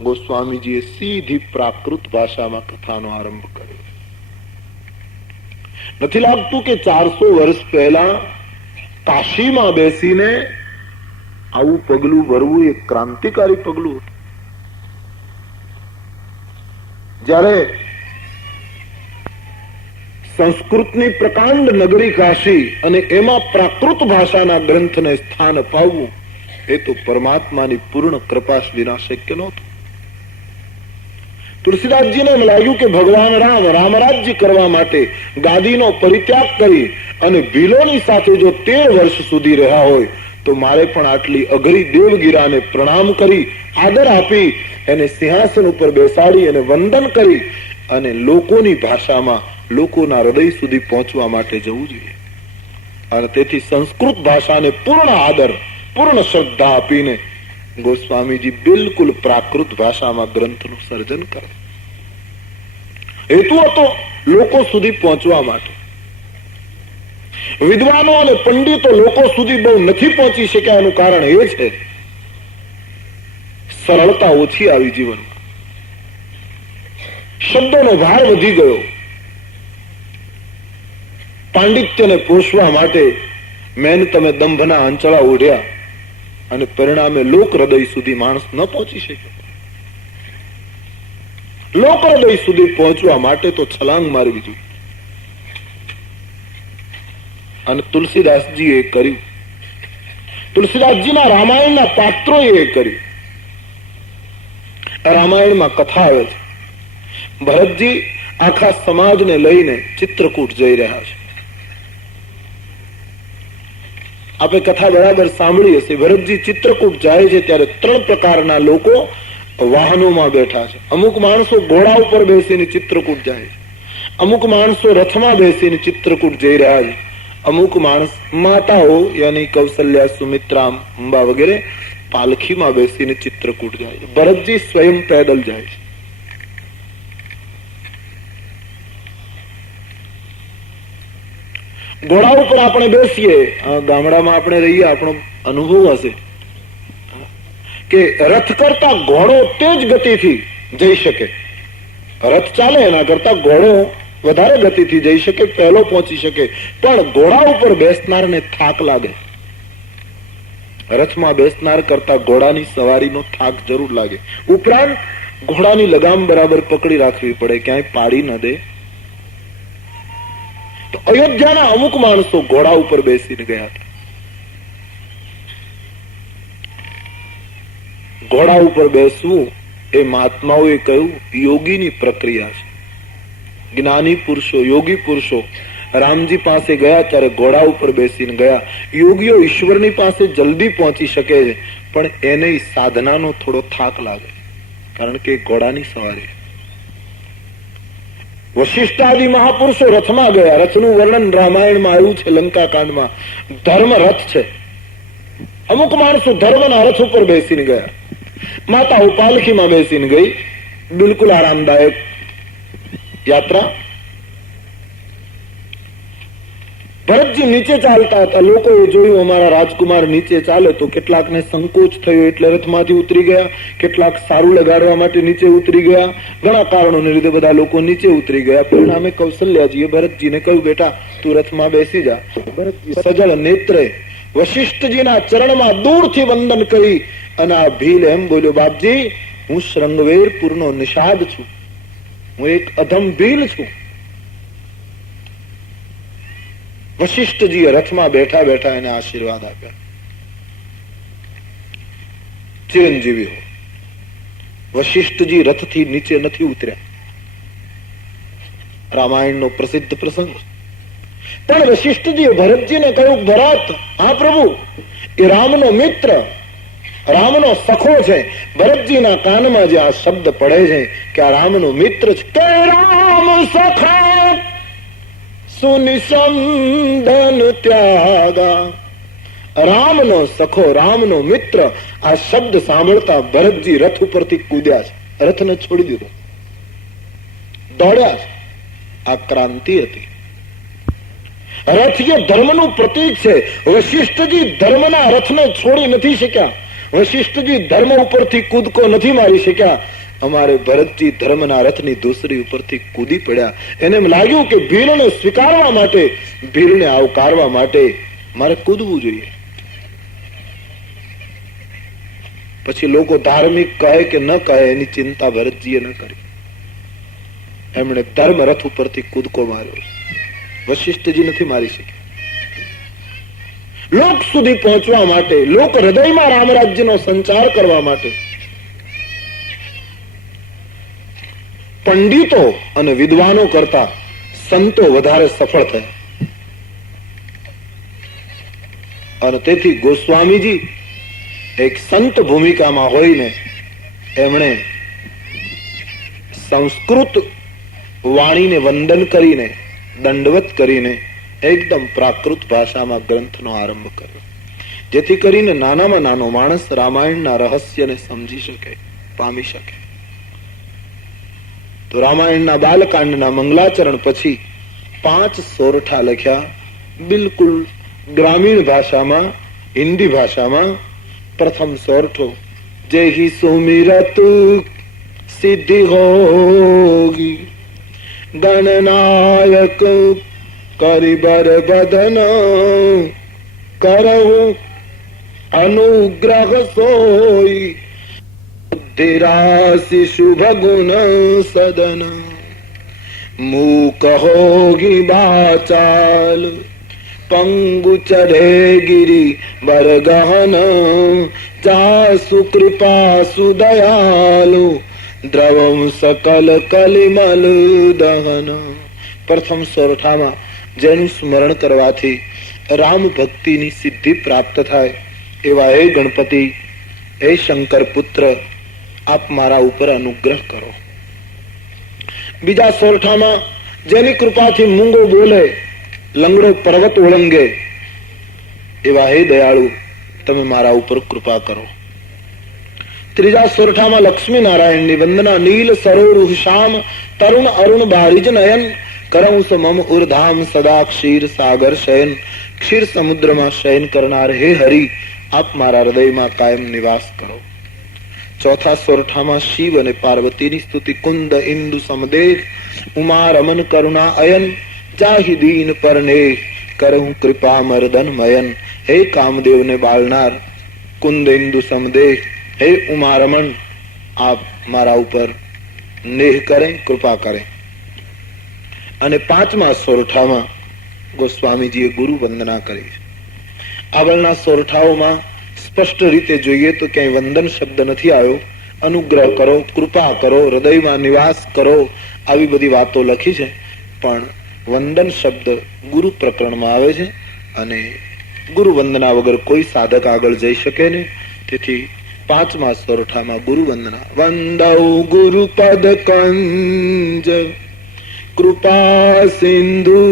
ગોસ્વામીજીએ સીધી પ્રાકૃત ભાષામાં કથાનો આરંભ કર્યો. નથી લાગતું કે 400 વર્ષ પહેલા કાશીમાં બેસીને આવું પગલું ભરવું એક ક્રાંતિકારી પગલું. જ્યારે સંસ્કૃતની પ્રકાંડ નગરી કાશી અને એમાં પ્રાકૃત ભાષાના ગ્રંથને સ્થાન અપાવવું એ તો પરમાત્માની પૂર્ણ કૃપા વિના શક્ય નહોતું. તુલસીદાસજીને એમ લાગ્યું કે ભગવાન રામ રામરાજ્ય કરવા માટે ગાદીનો પરિત્યાગ કરી અને ભીલોની સાથે જો 13 વર્ષ સુધી રહ્યા હોય તો મારે પણ આટલી અઘરી દેવગીરાને પ્રણામ કરી આદર આપી એને સિંહાસન ઉપર બેસાડી અને વંદન કરી અને લોકોની ભાષામાં લોકોના હૃદય સુધી પહોંચવા માટે જવું જોઈએ. અને તેથી સંસ્કૃત ભાષાને પૂર્ણ આદર પૂર્ણ શ્રદ્ધા આપીને ગોસ્વામીજી બિલકુલ પ્રાકૃત ભાષામાં ગ્રંથનું સર્જન કરે. હેતુ હતો લોકો સુધી પહોંચવા માટે. વિદ્વાનો અને પંડિતો લોકો સુધી બહુ નથી પહોંચી શક્યા. એનું કારણ એ છે સરળતા ઓછી આવી જીવનમાં. શબ્દોનો ભાર વધી ગયો. પાંડિત્યને પોષવા માટે મેન તમે દંભના અંચળા ઓઢ્યા અને પરિણામે લોક હૃદય સુધી માણસ ન પહોંચી શક્યો. લોક હૃદય સુધી પહોંચવા માટે તો છલાંગ મારવી જોઈએ. અને તુલસીદાસજી એ કર્યું. તુલસીદાસજીના રામાયણના પાત્રોએ એ કર્યું. રામાયણમાં કથા આવે છે. ભરતજી આખા સમાજને લઈને ચિત્રકૂટ જઈ રહ્યા છે. આપણે કથા બરાબર સાંભળી હશે. ભરતજી ચિત્રકૂટ જાય છે ત્યારે 3 પ્રકારના લોકો વાહનોમાં બેઠા છે. અમુક માણસો ઘોડા ઉપર બેસીને ચિત્રકૂટ જાય છે. અમુક માણસો રથમાં બેસીને ચિત્રકૂટ જઈ રહ્યા છે. અમુક માણસ માતાઓ યાની કૌશલ્યા, સુમિત્રા, અંબા વગેરે પાલખીમાં બેસીને ચિત્રકૂટ જાય છે. ભરતજી સ્વયં પેદલ જાય છે. ઘોડા ઉપર આપણે બેસીએ, ગામડામાં આપણે રહીએ, આપણો અનુભવ હશે કે રથ કરતા ઘોડો તેજ ગતિથી જઈ શકે. રથ ચાલે એના કરતા ઘોડો વધારે ગતિથી જઈ શકે, પહેલો પહોંચી શકે. પણ ઘોડા ઉપર બેસનારને થાક લાગે. રથમાં બેસનાર કરતા ઘોડાની સવારીનો થાક જરૂર લાગે. ઉપરાંત ઘોડાની લગામ બરાબર પકડી રાખવી પડે, ક્યાંય પાડી ન દે. તો અયોધ્યાના અમુક માણસો ઘોડા ઉપર બેસીને ગયા હતા. ઘોડા ઉપર બેસવું એ મહાત્માઓએ કહ્યું યોગીની પ્રક્રિયા છે. જ્ઞાની પુરુષો, યોગી પુરુષો રામજી પાસે ગયા ત્યારે ઘોડા ઉપર બેસીને ગયા. યોગીઓ ઈશ્વરની પાસે જલ્દી પહોંચી શકે છે, પણ એને સાધનાનો થોડો થાક લાગે, કારણ કે ઘોડાની સવારી. વશિષ્ઠ આદિ મહાપુરુષો રથમાં ગયા. રથનું વર્ણન રામાયણમાં આવ્યું છે, લંકા કાંડમાં. ધર્મ રથ છે. અમુક માણસો ધર્મના રથ ઉપર બેસીને ગયા. માતાઓ પાલખીમાં બેસીને ગઈ. બિલકુલ આરામદાયક યાત્રા. ભરતજી નીચે ચાલતા હતા. લોકોએ જોયું અમારા રાજકુમાર નીચે ચાલે તો કેટલાકને સંકોચ થયો એટલે રથમાંથી ઉતરી ગયા. કેટલાક સારું લગાડવા માટે નીચે ઉતરી ગયા. ઘણા કારણોને લીધે બધા લોકો નીચે ઉતરી ગયા. પરિણામે કૌશલ્યાજીએ ભરતજીને કહ્યું બેટા તું રથમાં બેસી જા. ભરતજી સજળ નેત્રે વશિષ્ઠજીના ચરણમાં દૂરથી વંદન કરી અને આ ભીલ એમ બોલ્યો બાપજી હું શૃંગવેરપુરનો નિષાદ છું. હું એક અધમ ભીલ છું. વશિષ્ઠજીએ રથમાં બેઠા બેઠા એને આશીર્વાદ આપ્યા. ચિરંજીવી હો. વશિષ્ઠજી રથથી નીચે નથી ઉતર્યા. રામાયણનો પ્રસિદ્ધ પ્રસંગ. પણ વશિષ્ઠજીએ ભરતજીને કહ્યું ભરત, હા પ્રભુ, એ રામનો મિત્ર, રામનો સખો છે. ભરતજીના કાનમાં જે આ શબ્દ પડે છે કે આ રામનો મિત્ર છે, કે રામ સખા સુનિસંદન ત્યાગા. રામનો સખો, રામનો મિત્ર, આ શબ્દ સાંભળતા ભરતજી રથ ઉપરથી કૂદ્યા છે. રથને છોડી દીધો, દોડ્યા છે. આ ક્રાંતિ હતી. રથ એ ધર્મનું પ્રતીક છે. વશિષ્ઠજી ધર્મના રથને છોડી નથી શક્યા. વશિષ્ઠજી ધર્મ ઉપરથી કૂદકો નથી મારી શક્યા, અમારે ભરતજી ધર્મના રથની દૂસરી ઉપરથી કૂદી પડ્યા. એને એમ લાગ્યું કે ભીલને સ્વીકારવા માટે, ભીલને આવકારવા માટે મારે કૂદવું જોઈએ. પછી લોકો ધાર્મિક કહે કે ન કહે એની ચિંતા ભરતજીએ ન કરી. એમણે ધર્મ રથ ઉપરથી કૂદકો માર્યો. વશિષ્ઠજી નથી મારી શક્યા. લોક સુધી પહોંચવા માટે, લોક હૃદયમાં રામ રાજ્યનો સંચાર કરવા માટે પંડિતો અને વિદ્વાનો કરતા સંતો વધારે સફળ થયા. અને તેથી ગોસ્વામીજી એક સંત ભૂમિકામાં હોઈને એમણે સંસ્કૃત વાણીને વંદન કરીને, દંડવત કરીને એકદમ પ્રાકૃત ભાષામાં ગ્રંથનો આરંભ કર્યો, જેથી કરીને નાનામાં નાનો માણસ રામાયણના રહસ્યને સમજી શકે, પામી શકે. તો રામાયણના બાલકાંડના મંગલાચરણ પછી 5 સોરઠા લખ્યા, બિલકુલ ગ્રામીણ ભાષામાં, હિન્દી ભાષામાં. પ્રથમ સોરઠો, જય હિ સુમિરત સિદ્ધિ હોગી, ગણનાયક કરિબર બદન, કરહું અનુગ્રહ સોઈ, બુદ્ધિરાશિ શુભ ગુણ સદન, મૂક હોગી બાચાલ, पंगु चढ़े गिरी बरगहन, जासु कृपा सुदयालु, द्रवम सकल कलिमल दहन. પ્રથમ સોરઠામાં જેનું સ્મરણ કરવાથી રામ ભક્તિની સિદ્ધિ પ્રાપ્ત થાય એવા હે ગણપતિ, હે શંકર પુત્ર, આપ મારા ઉપર અનુગ્રહ કરો. બીજા સોરઠામાં જેની કૃપાથી મૂંગો બોલે, લંગડો પર્વત ઓળંગે એવા હે દયાળુ, તમે મારા ઉપર કૃપા કરો. ત્રીજા સોરઠામાં લક્ષ્મી નારાયણની વંદના, નીલ સરોરુહ શ્યામ, તરુણ અરુણ બારિજ નયન, કરંસ મમ ઉર્ધામ સદા ક્ષીર સાગર શયન. ક્ષીર સમુદ્રમાં શયન કરનાર હે હરિ, આપ મારા હૃદયમાં કાયમ નિવાસ કરો. ચોથા સોરઠામાં શિવ અને પાર્વતીની સ્તુતિ, કુંદ ઇન્દુ સમદેહ, ઉમા રમન કરુણા અયન, જાહી દીન પરને કરહું કૃપા મર્દન મયન. હે કામદેવને બાળનાર કુંદ ઇન્દુ સમદેહ, હે ઉમા રમણ, આપ મારા ઉપર નેહ કરે, કૃપા કરે. અને પાંચમા સોરઠામાં ગોસ્વામીજીએ ગુરુ વંદના કરી. આગળના સોરઠાઓમાં સ્પષ્ટ રીતે જોઈએ તો ક્યાંય વંદન શબ્દ નથી આવ્યો. અનુગ્રહ કરો, કૃપા કરો, હૃદયમાં નિવાસ કરો, આવી બધી વાતો લખી છે. પણ વંદન શબ્દ ગુરુ પ્રકરણમાં આવે છે અને ગુરુ વંદના વગર કોઈ સાધક આગળ જઈ શકે નહીં. તેથી પાંચમા સોરઠામાં ગુરુ વંદના. વંદૌ ગુરુ પદ કંજ, કૃપા સિંધુ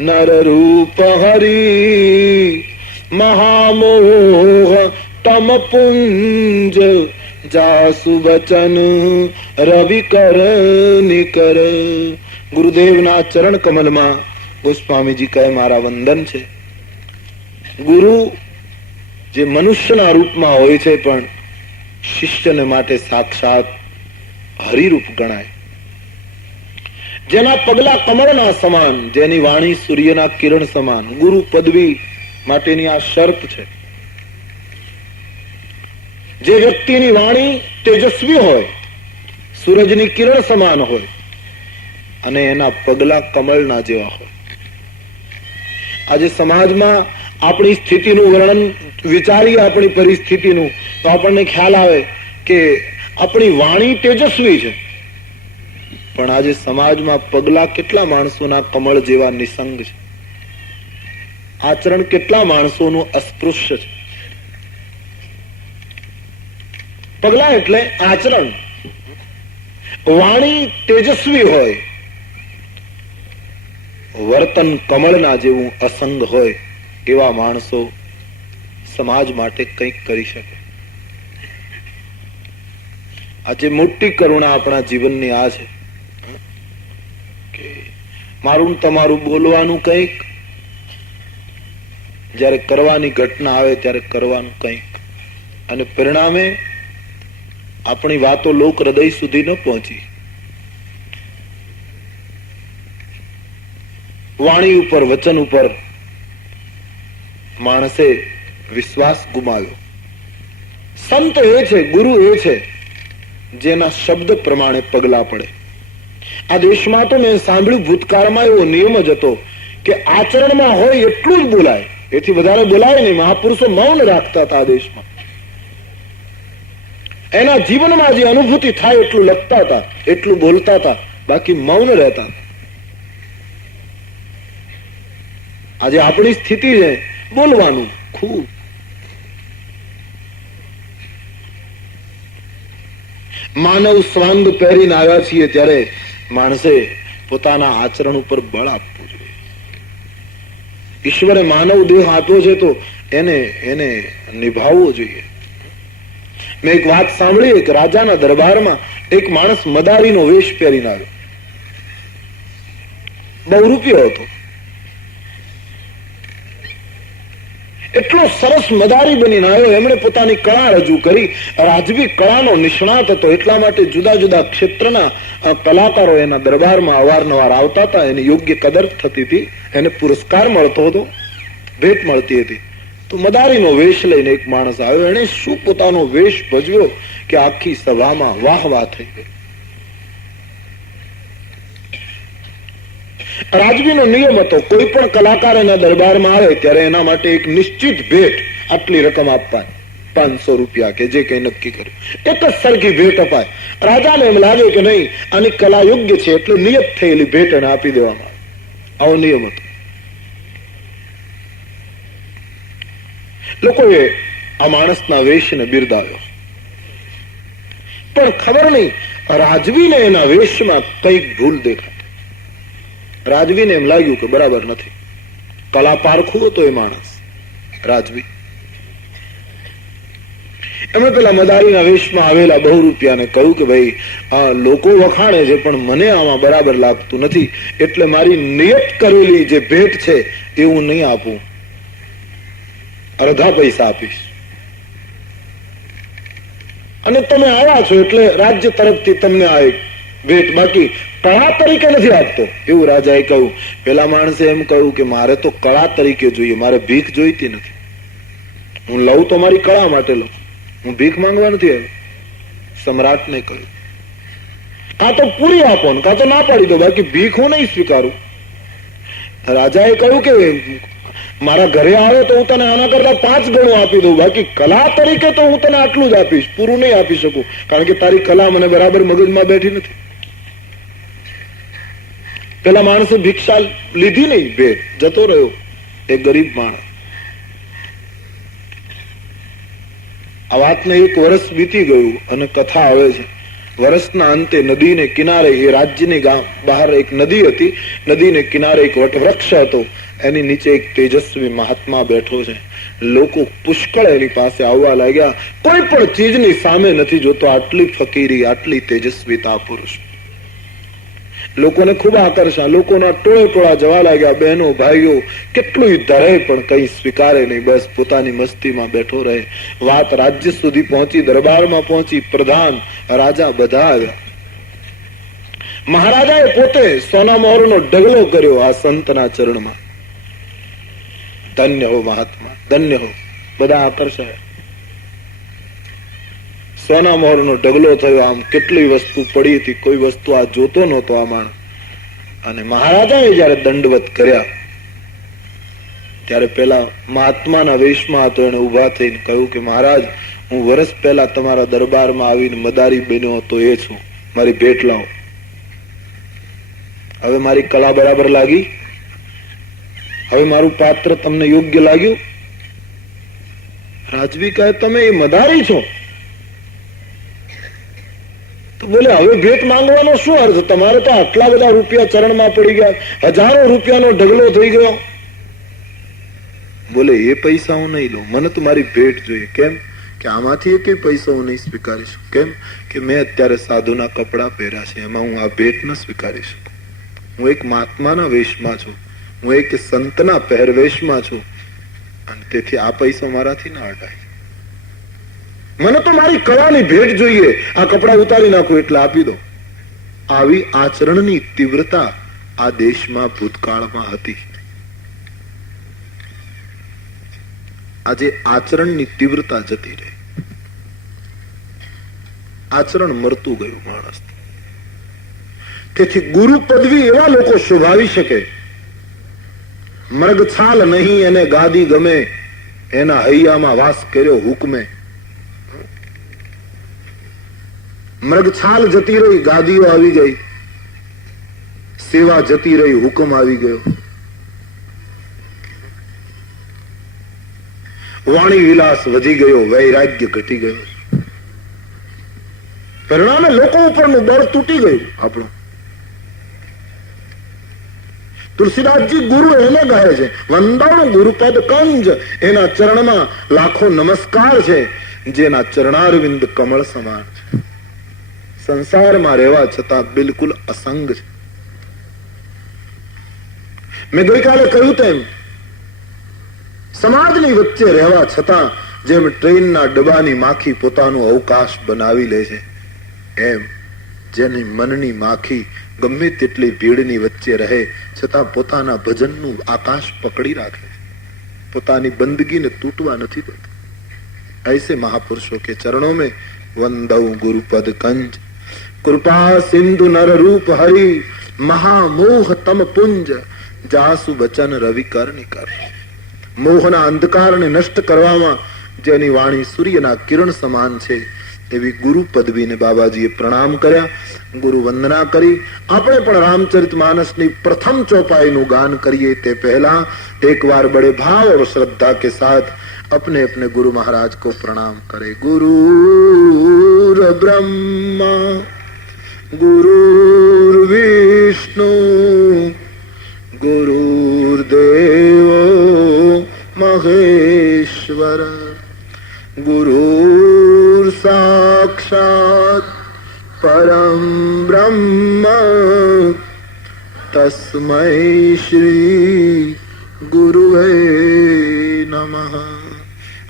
નર રૂપ હરી, મહામોહ તમ પુંજ, જાસુ વચન રવિ કર નિકર. ગુરુદેવના ચરણ કમલમાં ગોસ્વામીજી કહે મારા વંદન છે. ગુરુ જે મનુષ્યના રૂપમાં હોય છે પણ શિષ્યને માટે સાક્ષાત હરિરૂપ ગણાય. જેના પગલા કમળના સમાન, જેની વાણી સૂર્યના કિરણ સમાન. ગુરુ પદવી માટેની આ શરત છે. જે વ્યક્તિની વાણી તેજસ્વી હોય, સૂરજની કિરણ સમાન હોય અને એના પગલા કમળના જેવા હોય. આજે સમાજમાં આપણી સ્થિતિનું વર્ણન વિચારીએ, આપણી પરિસ્થિતિનું, તો આપણને ખ્યાલ આવે કે આપણી વાણી તેજસ્વી છે પણ આજે સમાજમાં પગલા કેટલા માણસોના કમળ જેવા નિસંગ છે. આચરણ કેટલા માણસોનું અસ્પૃશ્ય છે. પગલા એટલે આચરણ. વાણી તેજસ્વી હોય, વર્તન કમળના જેવું અસંગ હોય, એવા માણસો સમાજ માટે કંઈક કરી શકે. આજે મોટી કરુણા આપણા જીવનની આ છે કે મારું તમારું બોલવાનું કંઈક, જ્યારે કરવાની ઘટના આવે ત્યારે કરવાનું કંઈક. અને પરિણામે આપણી વાતો લોક હૃદય સુધી ન પહોંચી. વાણી ઉપર, વચન ઉપર માણસે વિશ્વાસ ગુમાવ્યો. સંત એ છે, ગુરુ એ છે જેના શબ્દ પ્રમાણે પગલા પડે. આ દેશમાં તો મેં સાંભળ્યું, ભૂતકાળમાં એવો નિયમ જ હતો કે આચરણમાં હોય એટલું જ બોલાય, એથી વધારે બોલાય નહીં. મહાપુરુષો મૌન રાખતા હતા આ દેશમાં. એના જીવનમાં જે અનુભૂતિ થાય એટલું લખતા હતા, એટલું બોલતા હતા, બાકી મૌન રહેતા. આજે આપણી સ્થિતિ છે બોલવાનું ખૂબ. માનવ સ્વાંગ પહેરીને આવ્યા છીએ ત્યારે માણસે પોતાના આચરણ ઉપર બળ આપવું જોઈએ. ઈશ્વરે માનવ દેહ આપ્યો છે તો એને નિભાવવો જોઈએ. મેં એક વાત સાંભળી, એક રાજાના દરબારમાં એક માણસ મદારીનો વેશ પહેરીને આવ્યો. બહુ રૂપિયો હતો. એટલો સરસ મદારી બનીને આવ્યો. એમણે પોતાની કળા રજૂ કરી. રાજવી કળાનો નિષ્ણાત હતો, એટલા માટે જુદા જુદા ક્ષેત્રના કલાકારો એના દરબારમાં અવારનવાર આવતા હતા. એની યોગ્ય કદર થતી હતી, એને પુરસ્કાર મળતો હતો, ભેટ મળતી હતી. તો મદારીનો વેશ લઈને એક માણસ આવ્યો. એને શું પોતાનો વેશ ભજવ્યો કે આખી સભામાં વાહ વાહ થઈ ગઈ. રાજવીનો નિયમ હતો, કોઈ પણ કલાકાર એના દરબારમાં આવે ત્યારે એના માટે એક નિશ્ચિત ભેટ, આટલી રકમ આપવાની, 500 રૂપિયા કે જે કઈ નક્કી કર્યું, એક જ સરખી ભેટ અપાય. રાજાને એમ લાગે કે નહીં, આની કલા યોગ્ય છે એટલે નિયત થયેલી ભેટ એને આપી દેવામાં આવે. આવો નિયમ હતો. લોકોએ આ માણસના વેશને બિરદાવ્યો, પણ ખબર નહીં રાજવીને એના વેશમાં કઈક ભૂલ દેખાય. રાજવીને એમ લાગ્યું કે બરાબર નથી. કલા પારખું હતો એ માણસ રાજવી. એમણે પેલા મદારીના વેશમાં આવેલા બહુ રૂપિયાને કહ્યું કે ભાઈ આ લોકો વખાણે છે પણ મને આમાં બરાબર લાગતું નથી, એટલે મારી નિયત કરેલી જે ભેટ છે એ હું નહીં આપું, અડધા પૈસા આપીશ. અને તમે આવ્યા છો એટલે રાજ્ય તરફથી તમને આ એક ભેટ, બાકી કળા તરીકે નથી આપતો, એવું રાજાએ કહ્યું. પેલા માણસે એમ કહ્યું કે મારે તો કળા તરીકે જોઈએ, મારે ભીખ જોઈતી નથી. હું લઉં તો મારી કળા માટે લઉં, હું ભીખ માંગવા નથી આવ્યો. સમ્રાટને કહ્યું કાં તો પૂરી આપો ને કાં તો ના પાડી દો, બાકી ભીખ હું નહીં સ્વીકારું. રાજાએ કહ્યું કે મારા ઘરે આવે તો હું તને આના કરતા 5 ગણું આપી દઉં, બાકી કલા તરીકે તો હું તને આટલું જ આપીશ, પૂરું નહીં આપી શકું, કારણ કે તારી કલા મને બરાબર મગજમાં બેઠી નથી. પેલા માણસે ભિક્ષા લીધી નહીં, ભેટ જતો રહ્યો. એક ગરીબ માણસ. આ વાતને 1 વર્ષ વીતી ગયું અને કથા આવે છે. વર્ષના અંતે નદીને કિનારે, એ રાજ્યની બહાર એક નદી હતી, નદીને કિનારે એક વટવૃક્ષ હતો, એની નીચે એક તેજસ્વી મહાત્મા બેઠો છે. લોકો પુષ્કળ એની પાસે આવવા લાગ્યા. કોઈ પણ ચીજની સામે નથી જોતો, આટલી ફકીરી, આટલી તેજસ્વીતા પુરુષ. લોકોને ખૂબ આકર્ષા. લોકોના ટોળે ટોળા જવા લાગ્યા. બહેનો ભાઈઓ કેટલું ધરે પણ કઈ સ્વીકારે નહીં, બસ પોતાની મસ્તીમાં બેઠો રહે. વાત રાજ્ય સુધી પહોંચી, દરબારમાં પહોંચી. પ્રધાન, રાજા બધા આવ્યા. મહારાજાએ પોતે સોના મોહરનો ઢગલો કર્યો આ સંતના ચરણમાં. ધન્ય હો મહાત્મા, ધન્ય હો. બધા આકર્ષાયા. સોના મોહરનો ઢગલો થયો. આમ કેટલી વસ્તુ પડી હતી, કોઈ વસ્તુ આ જોતો નહોતો આ માણસ. અને મહારાજાએ જયારે દંડવત કર્યા ત્યારે પેલા મહાત્માના વેશમાં હતો, એને ઉભા થઈને કહ્યું કે મહારાજ, હું વર્ષ પહેલા તમારા દરબારમાં આવીને મદારી બન્યો હતો એ છું, મારી ભેટ લાવો. હવે મારી કલા બરાબર લાગી? હવે મારું પાત્ર તમને યોગ્ય લાગ્યું? રાજવી કહે તમે એ મદારી છો? તો બોલે હવે ભેટ માંગવાનો શું અર્થ? તમારે તો આટલા બધા રૂપિયા ચરણમાં પડી ગયા, હજારો રૂપિયાનો ઢગલો થઈ ગયો. બોલે એ પૈસા હું નહીં લઉં, મને તો મારી ભેટ જોઈએ. કેમ કે આમાંથી એક પૈસા હું નહીં સ્વીકારી શકું. કેમ કે મેં અત્યારે સાધુના કપડા પહેર્યા છે, એમાં હું આ ભેટ ન સ્વીકારી શકું. હું એક મહાત્માના વેશમાં છું, હું એક સંતના પહેરવેશમાં છું, અને તેથી આ પૈસા મારાથી ના હટાય. મને તો મારી કળાની ભેટ જોઈએ, આ કપડા ઉતારી નાખો એટલે આપી દો. આવી આચરણની તીવ્રતા આ દેશમાં ભૂતકાળમાં હતી. આજે આચરણની તીવ્રતા જતી રહી. આચરણ મરતું ગયું માણસ. તેથી ગુરુ પદવી એવા લોકો શોભાવી શકે, મૃગછાલ નહીં એને ગાદી ગમે, એના હૈયામાં વાસ કર્યો હુકમે. મૃગછાલ જતી રહી, ગાદીઓ આવી ગઈ, સેવા જતી રહી, હુકમ આવી ગયો. વાણી વિલાસ વધી ગયો, વૈરાગ્ય ઘટી ગયો. પરિણામે લોકો ઉપરનું બળ તૂટી ગયું આપણું. તુલસીદાસજી ગુરુ એને કહે છે, વંદાણું ગુરુપદ કંજ, એના ચરણમાં લાખો નમસ્કાર છે, જેના ચરણારવિંદ કમળ સમાન છે. સંસારમાં રહેવા છતાં બિલકુલ અસંગ છે. મેં ગઈકાલે કહ્યું તેમ, સમાજની વચ્ચે રહેવા છતાં જેમ ટ્રેનના ડબ્બાની માખી પોતાનું અવકાશ બનાવી લે છે, એમ જેની મનની માખી ગમે તેટલી ભીડની વચ્ચે રહે છતાં પોતાના ભજનનું આકાશ પકડી રાખે, પોતાની બંદગીને તૂટવા નથી દેતા. ऐसे महापुरुषों के चरणों में वंदऊ गुरुपद कंज, कृपा सिंधु नर रूप हरि, महामोह तम पुंज, जासु वचन रवि कर निकर. મોહના અંધકારને નષ્ટ કરવામાં જેની વાણી સૂર્યના કિરણ સમાન છે, એવી ગુરુ પદવીને બાબાજીએ પ્રણામ કર્યા, ગુરુ વંદના કરી. આપણે પણ રામચરિત માનસની પ્રથમ ચોપાઈનું ગાન કરીએ તે પહેલા एक बार बड़े भाव और श्रद्धा के साथ अपने अपने गुरु महाराज को प्रणाम करे. गुरुर ब्रह्मा गुरुर विष्णु गुरुर्देवो महेश्वर, गुरुर साक्षात् परम ब्रह्म, तस्मै श्री गुरुवे नमः.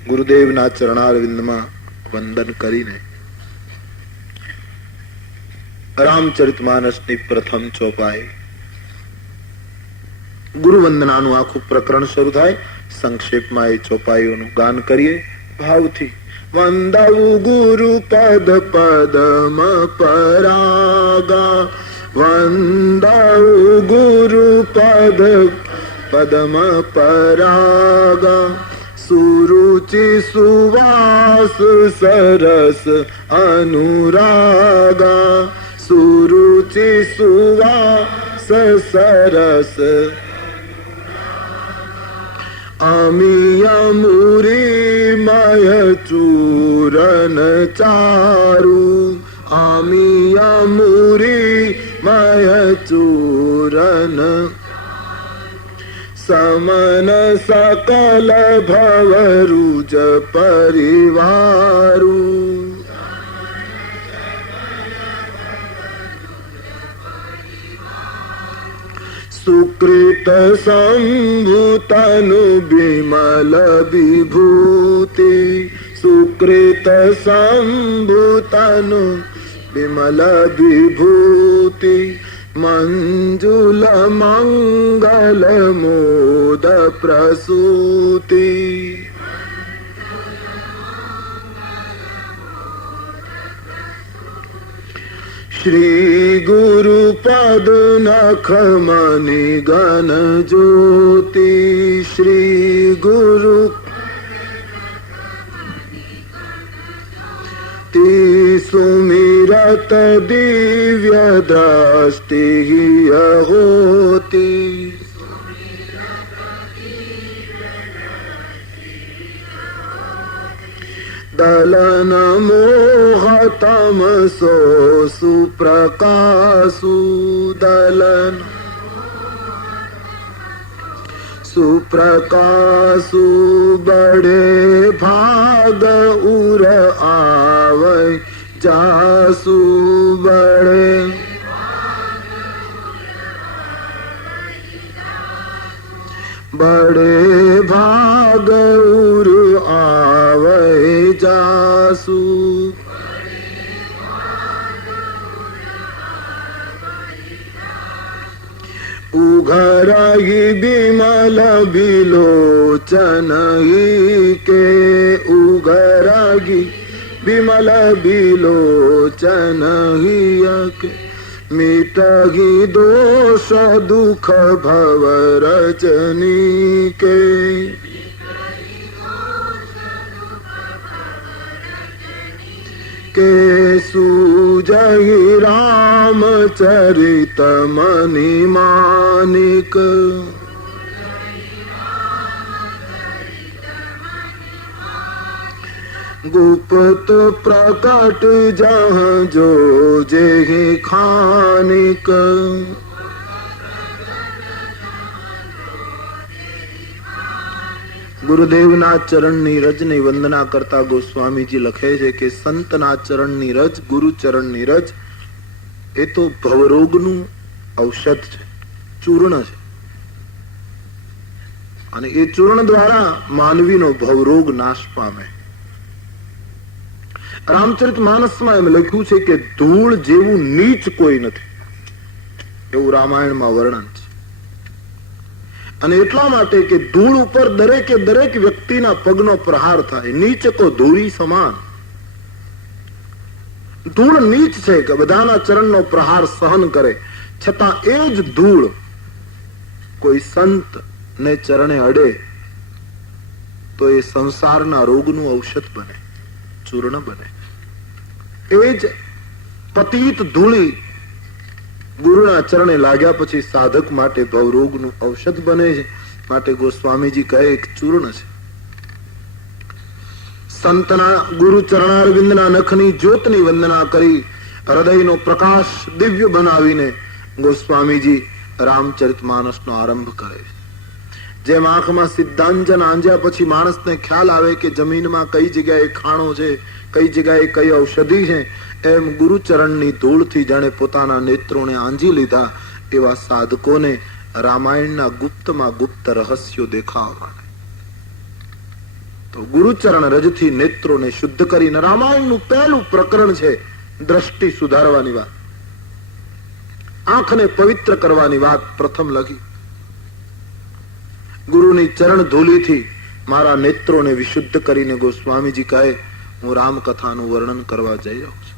ગુરુદેવના ચરણારવિંદમાં વંદન કરીને રામચરિતમાનસની પ્રથમ ચોપાઈ ગુરુ વંદનાનું આખું પ્રકરણ શરૂ થાય. સંક્ષેપમાં એ ચોપાઈઓનું ગાન કરીએ ભાવથી. વંદવું ગુરુ પદ પદમ પરાગા, વંદવું ગુરુ પદ પદમ પરાગા, સુરુચિ સુવાસ સરસ અનુરાગા, સુરુચિ સુવાસ સરસ અમિય મુરી મય ચૂરન ચારુ, અમિય મુરી મય ચૂરન समन सकल भवरुज परिवारु, सुकृत संभूतनु विमल विभूति, सुकृत संभूतनु विमल विभूति, मंजुल मंगल मोद प्रसूति, श्री गुरु पद नख मणि गण ज्योति, श्री गुरु सुमिरत दिव्य दृष्टि होती, दलन मोह तमसो सुप्रकाशु, दलन सुप्रकाशु बड़े भाग उर आवै जासु, बड़े बड़े भाग उर आवै जासु, ही बिमल बिलोचन ही के उगरागी बिमल बिलोचन ही के मिटही दोष दुख भव रजनी के सूजहि रामचरित मणि मानिक गुप्त प्रकट जहाँ जो जेहि खानिक ગુરુદેવના ચરણની રજની વંદના કરતા ગોસ્વામીજી લખે છે કે સંતના ચરણની રજ, ગુરુ ચરણની રજ એ તો ભવરોગનું ઔષધ છે, ચૂર્ણ છે, અને એ ચૂર્ણ દ્વારા માનવીનો ભવરોગ નાશ પામે. રામચરિતમાનસમાં એમ લખ્યું છે કે ધૂળ જેવું નીચ કોઈ નથી, એવું રામાયણમાં વર્ણન છે. અને એટલા માટે કે ધૂળ ઉપર દરેકે દરેક વ્યક્તિના પગનો પ્રહાર થાય, નીચ કો ધૂળી સમાન. ધૂળ નીચ છે કે બધાના ચરણનો પ્રહાર સહન કરે, છતાં એ જ ધૂળ કોઈ સંત ને ચરણે અડે તો એ સંસારના રોગનું ઔષધ બને, ચૂર્ણ બને. એ જ પતિત ધૂળી ગુરુના ચરણે લાગ્યા પછી સાધક માટે ભવરોગનું ઔષધ બને છે. માટે ગોસ્વામીજી કહે એક ચૂર્ણ છે. સંતના ગુરુ ચરણારવિંદના નખની જ્યોતની વંદના કરી હૃદયનો પ્રકાશ દિવ્ય બનાવીને ગોસ્વામીજી રામચરિતમાનસનો આરંભ કરે છે. જેમ આંખમાં સિદ્ધાંજન આંજ્યા પછી માણસને ખ્યાલ આવે કે જમીનમાં કઈ જગ્યાએ ખાણો છે, કઈ જગ્યાએ કઈ ઔષધિ છે, એમ ગુરુચરણની ધૂળથી જાણે પોતાના નેત્રોને આંજી લીધા એવા સાધકોને રામાયણના ગુપ્તમાં ગુપ્ત રહસ્યો દેખાવા. તો ગુરુચરણ રજથી નેત્રોને શુદ્ધ કરીને રામાયણનું પહેલું પ્રકરણ છે દ્રષ્ટિ સુધારવાની વાત, આંખને પવિત્ર કરવાની વાત પ્રથમ લખી. ગુરુની ચરણ ધૂલીથી મારા નેત્રોને વિશુદ્ધ કરીને ગોસ્વામીજી કહે હું રામકથાનું વર્ણન કરવા જઈ રહ્યો છું.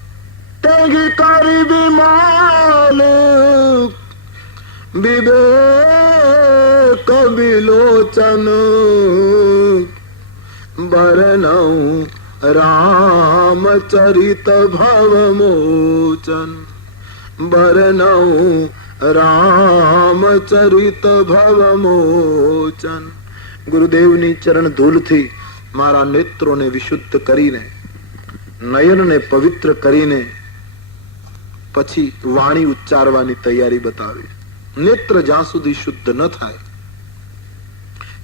તેગી કરી બિમાલ વિવેક વિલોચન બરનઉ રામચરિત ભવ મોચન બરનઉ રામચરિત ભવ મોચન. ગુરુદેવની ચરણ ધૂલથી મારા નેત્રોને વિશુદ્ધ કરીને, નયનને પવિત્ર કરીને પછી વાણી ઉચ્ચારવાની તૈયારી બતાવી. નેત્ર જ્યાં સુધી શુદ્ધ ન થાય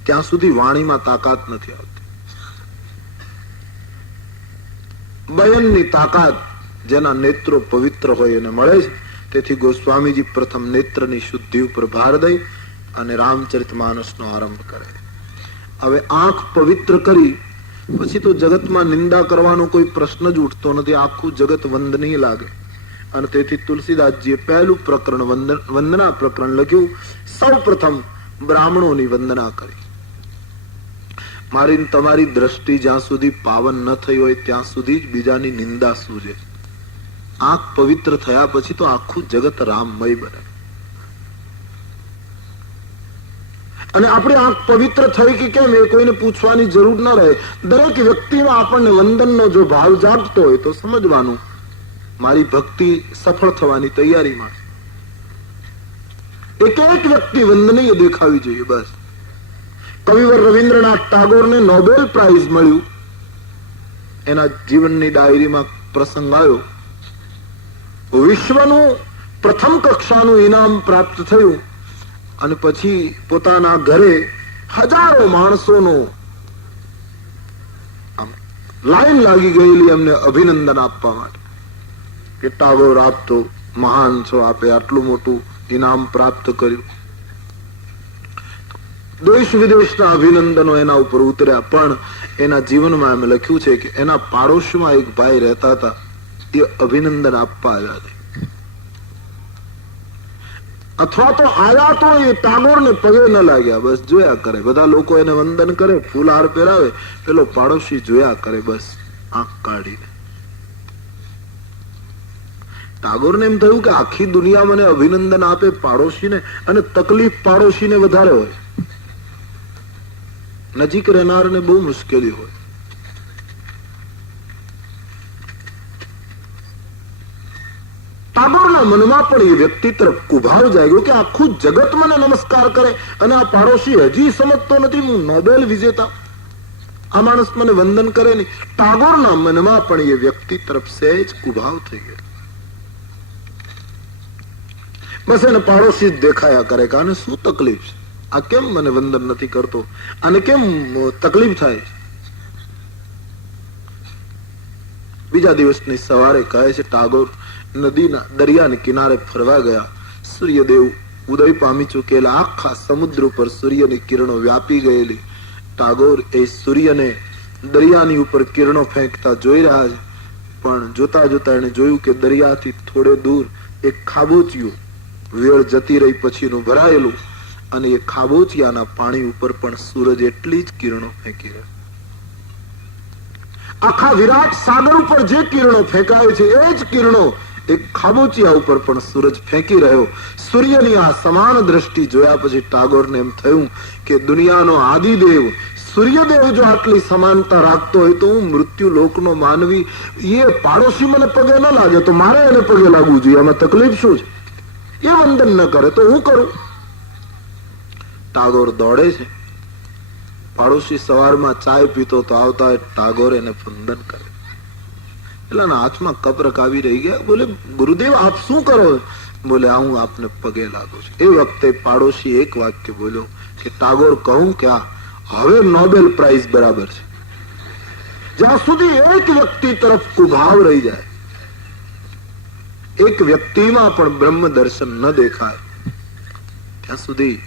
ત્યાં સુધી વાણીમાં તાકાત નથી આવતી. બયનની તાકાત જેના નેત્રો પવિત્ર હોય એને મળે છે. તેથી ગોસ્વામીજી પ્રથમ નેત્રની શુદ્ધિ ઉપર ભાર દઈ અને રામચરિતમાનસનો આરંભ કરે. હવે આંખ પવિત્ર કરી પછી તો જગતમાં નિંદા કરવાનો કોઈ પ્રશ્ન જ ઉઠતો નથી, આખું જગત વંદનીય લાગે. અને તેથી તુલસીદાસજીએ પહેલું પ્રકરણ વંદના પ્રકરણ લખ્યું. સૌ પ્રથમ બ્રાહ્મણોની વંદના કરી. મારી તમારી દ્રષ્ટિ જ્યાં સુધી પાવન ન થઈ હોય ત્યાં સુધી જ બીજાની નિંદા સૂજે. આંખ પવિત્ર થયા પછી તો આખું જગત રામમય બને. અને આપણી આંખ પવિત્ર થઈ કે કેમ એ કોઈને પૂછવાની જરૂર ન રહે. દરેક વ્યક્તિમાં આપણને વંદનનો જો ભાવ જાગતો હોય તો સમજવાનું મારી ભક્તિ સફળ થવાની તૈયારીમાં. એક એક વ્યક્તિ વંદનીય દેખાવી જોઈએ. બસ કવિવર રવિન્દ્રનાથ ટાગોરને નોબેલ પ્રાઇઝ મળ્યું, એના જીવનની ડાયરીમાં પ્રસંગ આવ્યો. વિશ્વનું પ્રથમ કક્ષાનું ઇનામ પ્રાપ્ત થયું અને પછી પોતાના ઘરે હજારો માણસોનો લાઈન લાગી ગયેલી એમને અભિનંદન આપવા માટે કે ટાગોર આપ તો મહાન છો, આપે આટલું મોટું ઇનામ પ્રાપ્ત કર્યું. દેશ વિદેશના અભિનંદનો એના ઉપર ઉતર્યા. પણ એના જીવનમાં એમ લખ્યું છે કે એના પાડોશમાં એક ભાઈ રહેતા હતા, એ અભિનંદન આપવા આવ્યા. અથવા તો આયા તો એ ટાગોરને પગે ન લાગ્યા, બસ જોયા કરે. બધા લોકો એને વંદન કરે, ફૂલહાર પહેરાવે, પેલો પાડોશી જોયા કરે, બસ આંખ કાઢીને. ટાગોરને એમ થયું કે આખી દુનિયા મને અભિનંદન આપે પાડોશીને, અને તકલીફ પાડોશીને વધારે હોય, નજીક રહેનારને બહુ મુશ્કેલી હોય. ટાગોરના મનમાં પણ એ વ્યક્તિ તરફ કુભાવ જાગ્યો કે આખું જગત મને નમસ્કાર કરે અને આ પાડોશી હજી સમજતો નથી હું નોબેલ વિજેતા, આ માણસ મને વંદન કરે નહીં. ટાગોરના મનમાં પણ એ વ્યક્તિ તરફ સહેજ કુભાવ થઈ ગયો. બસ એને પાડોશી જ દેખાયા કરે કે આને શું તકલીફ છે, આ કેમ મને વંદન નથી કરતો, આને કેમ તકલીફ થાય. બીજા દિવસની સવારે કહે છે ટાગોર નદીના દરિયાને કિનારે ફરવા ગયા. સૂર્યદેવ ઉદય પામી ચૂકેલા, આખા સમુદ્ર ઉપર સૂર્યની કિરણો વ્યાપી ગયેલી. ટાગોર એ સૂર્યને દરિયાની ઉપર કિરણો ફેંકતા જોઈ રહ્યા છે. પણ જોતા જોતા એને જોયું કે દરિયાથી થોડે દૂર એક ખાબોચિયું વેળ જતી રહી પછીનું ભરાયેલું, અને એ ખાબોચિયાના પાણી ઉપર પણ સૂરજ એટલી જ કિરણો ફેંકી રહ્યો. આખા વિરાટ સાગર ઉપર જે કિરણો ફેંકાય છે એ જ કિરણો એક ખાબોચિયા ઉપર પણ સૂરજ ફેંકી રહ્યો. સૂર્યની આ સમાન દ્રષ્ટિ જોયા પછી ટાગોરને એમ થયું કે દુનિયાનો આદિદેવ સૂર્યદેવ જો આટલી સમાનતા રાખતો હોય તો હું મૃત્યુ લોકનો માનવી, એ પાડોશી મને પગે ન લાગે તો મારે એને પગે લાગવું જોઈએ, આમાં તકલીફ શું છે? એ વંદન ન કરે તો હું કરું? ટાગોર દોડે છે. પાડોશી સવારમાં ચાય પીતો તો આવતા ટાગોર એને વંદન કરે. પેલાના હાથમાં કપ રકાવી રહી ગયા. બોલે ગુરુદેવ આપ શું કરો? બોલે હું આપને પગે લાગુ છું. એ વખતે પાડોશી એક વાક્ય બોલ્યો કે ટાગોર કહું કે હવે નોબેલ પ્રાઇઝ બરાબર છે. જ્યાં સુધી એક વ્યક્તિ તરફ કુભાવ રહી જાય, એક વ્યક્તિમાં પણ બ્રહ્મ દર્શન ન દેખાય, ત્યાં સુધી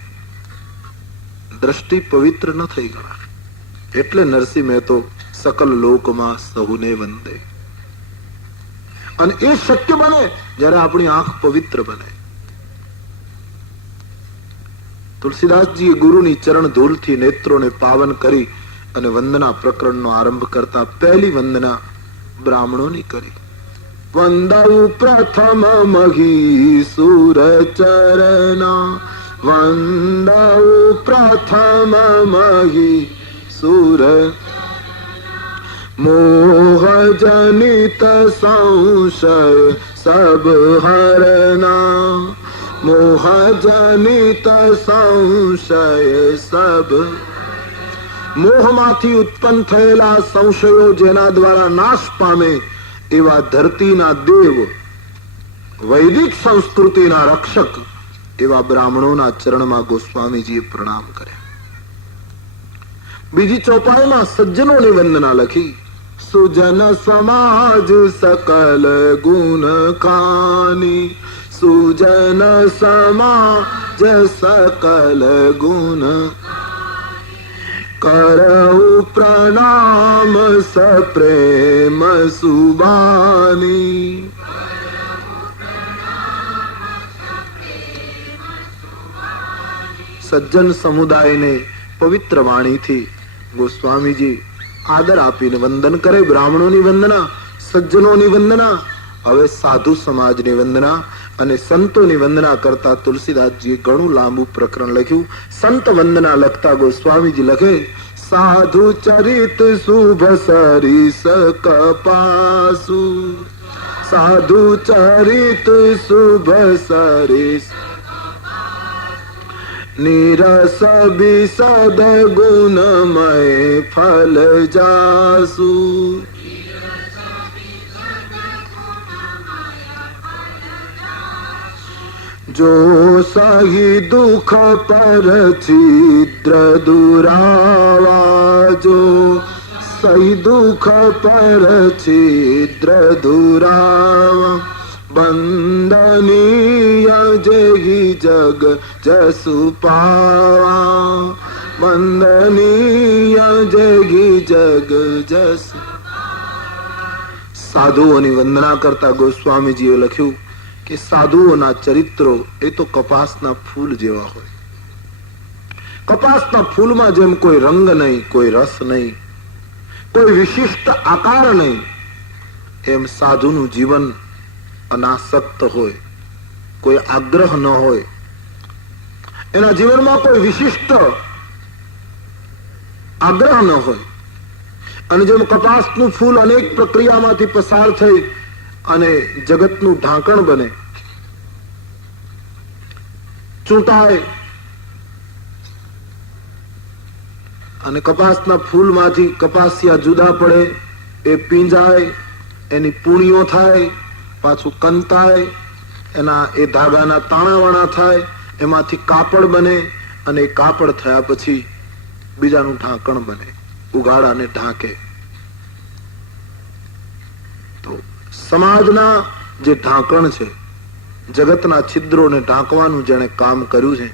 દ્રષ્ટિ પવિત્ર ન થઈ ગણાય. એટલે નરસિંહ મહેતો સકલ લોકમાં સહુને વંદે. અને એ શક્ય બને જ્યારે આપણી આંખ પવિત્ર બને. તુલસીદાસજીએ ગુરુની ચરણ ધૂલથી નેત્રોને પાવન કરી અને વંદના પ્રકરણનો આરંભ કરતા પહેલી વંદના બ્રાહ્મણોની કરી. વંદઉ પ્રથમ મહી સુર ચરણા, વંદઉ પ્રથમ મહી સુર મોહ જનિત સંશય સબ હરના, મોહ જનિત સંશય સબ. મોહમાંથી ઉત્પન્ન થયેલા સંશયો જેના દ્વારા નાશ પામે એવા ધરતીના દેવ, વૈદિક સંસ્કૃતિના રક્ષક એવા બ્રાહ્મણોના ચરણમાં ગોસ્વામીજીએ પ્રણામ કર્યા. બીજી ચોપાઈમાં સજ્જનોની વંદના લખી. સુજન સમાજ સકલ ગુણ ખાની, સુજન સમાજ સકલ ગુણ કરઉ પ્રણામ સપ્રેમ સુબાની. સજ્જન સમુદાયને પવિત્ર વાણીથી ગોસ્વામીજી આદર આપીને વંદન કરે. બ્રાહ્મણોની વંદના, સજ્જનોની વંદના, હવે સાધુ સમાજની વંદના અને સંતોની વંદના કરતા તુલસીદાસજીએ ઘણું લાંબુ પ્રકરણ લખ્યું. સંત વંદના લખતા ગોસ્વામીજી લખે સાધુ ચરિત શુભ સરીસ કપાસુ, સાધુ ચરિત શુભ સરીસ નિરસ બિસદ ગુણમય ફલ જાસુ. જો સહી દુઃખ પર છિદ્ર દુરાવા, જો સહી દુઃખ પર છિદ્ર દુરાવા, બંદનીય જેહી જગ જસુ પાવા, બંદનીય જેહી જગ જસુ. સાધુઓની વંદના કરતા ગોસ્વામીજીએ લખ્યું કે સાધુઓના ચરિત્રો એ તો કપાસના ફૂલ જેવા હોય. કપાસના ફૂલમાં જેમ કોઈ રંગ નહીં, કોઈ રસ નહીં, કોઈ વિશિષ્ટ આકાર નહીં, એમ સાધુનું જીવન અનાસક્ત હોય, કોઈ આગ્રહ ન હોય, એના જીવનમાં કોઈ વિશિષ્ટ આગ્રહ ન હોય. અને જેમ કપાસનું ફૂલ અનેક પ્રક્રિયામાંથી પસાર થઈ અને જગતનું ઢાંકણ બને, ચૂંટાય અને કપાસના ફૂલમાંથી કપાસિયા જુદા પડે, એ પીંજાય, એની પૂણીઓ થાય, પાછું કંતાય, એના એ ધાગાના તાણાવાણા થાય, એમાંથી કાપડ બને અને એ કાપડ થયા પછી બીજાનું ઢાંકણ બને, ઉઘાડાને ઢાંકે. તો સમાજના જે ઢાંકણ છે, જગતના છિદ્રોને ઢાંકવાનું જેણે કામ કર્યું છે,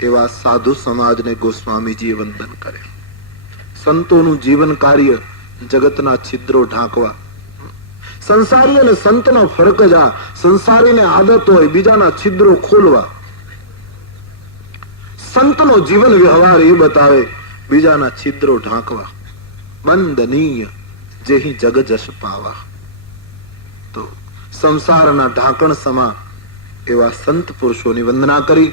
એવા સાધુ સમાજને ગોસ્વામીજીએ વંદન કરે. સંતોનું જીવન કાર્ય જગતના છિદ્રો ઢાંકવા. સંસારી અને સંતનો ફરક જ આ. સંસારીને આદત હોય બીજાના છિદ્રો ખોલવા, સંતનો જીવન વ્યવહાર એ બતાવે બીજાના છિદ્રો ઢાંકવા. બંદનીય જેહી જગ જશ પાવા. તો સંસારના ઢાંકણ સમા એવા સંત પુરુષોની વંદના કરી.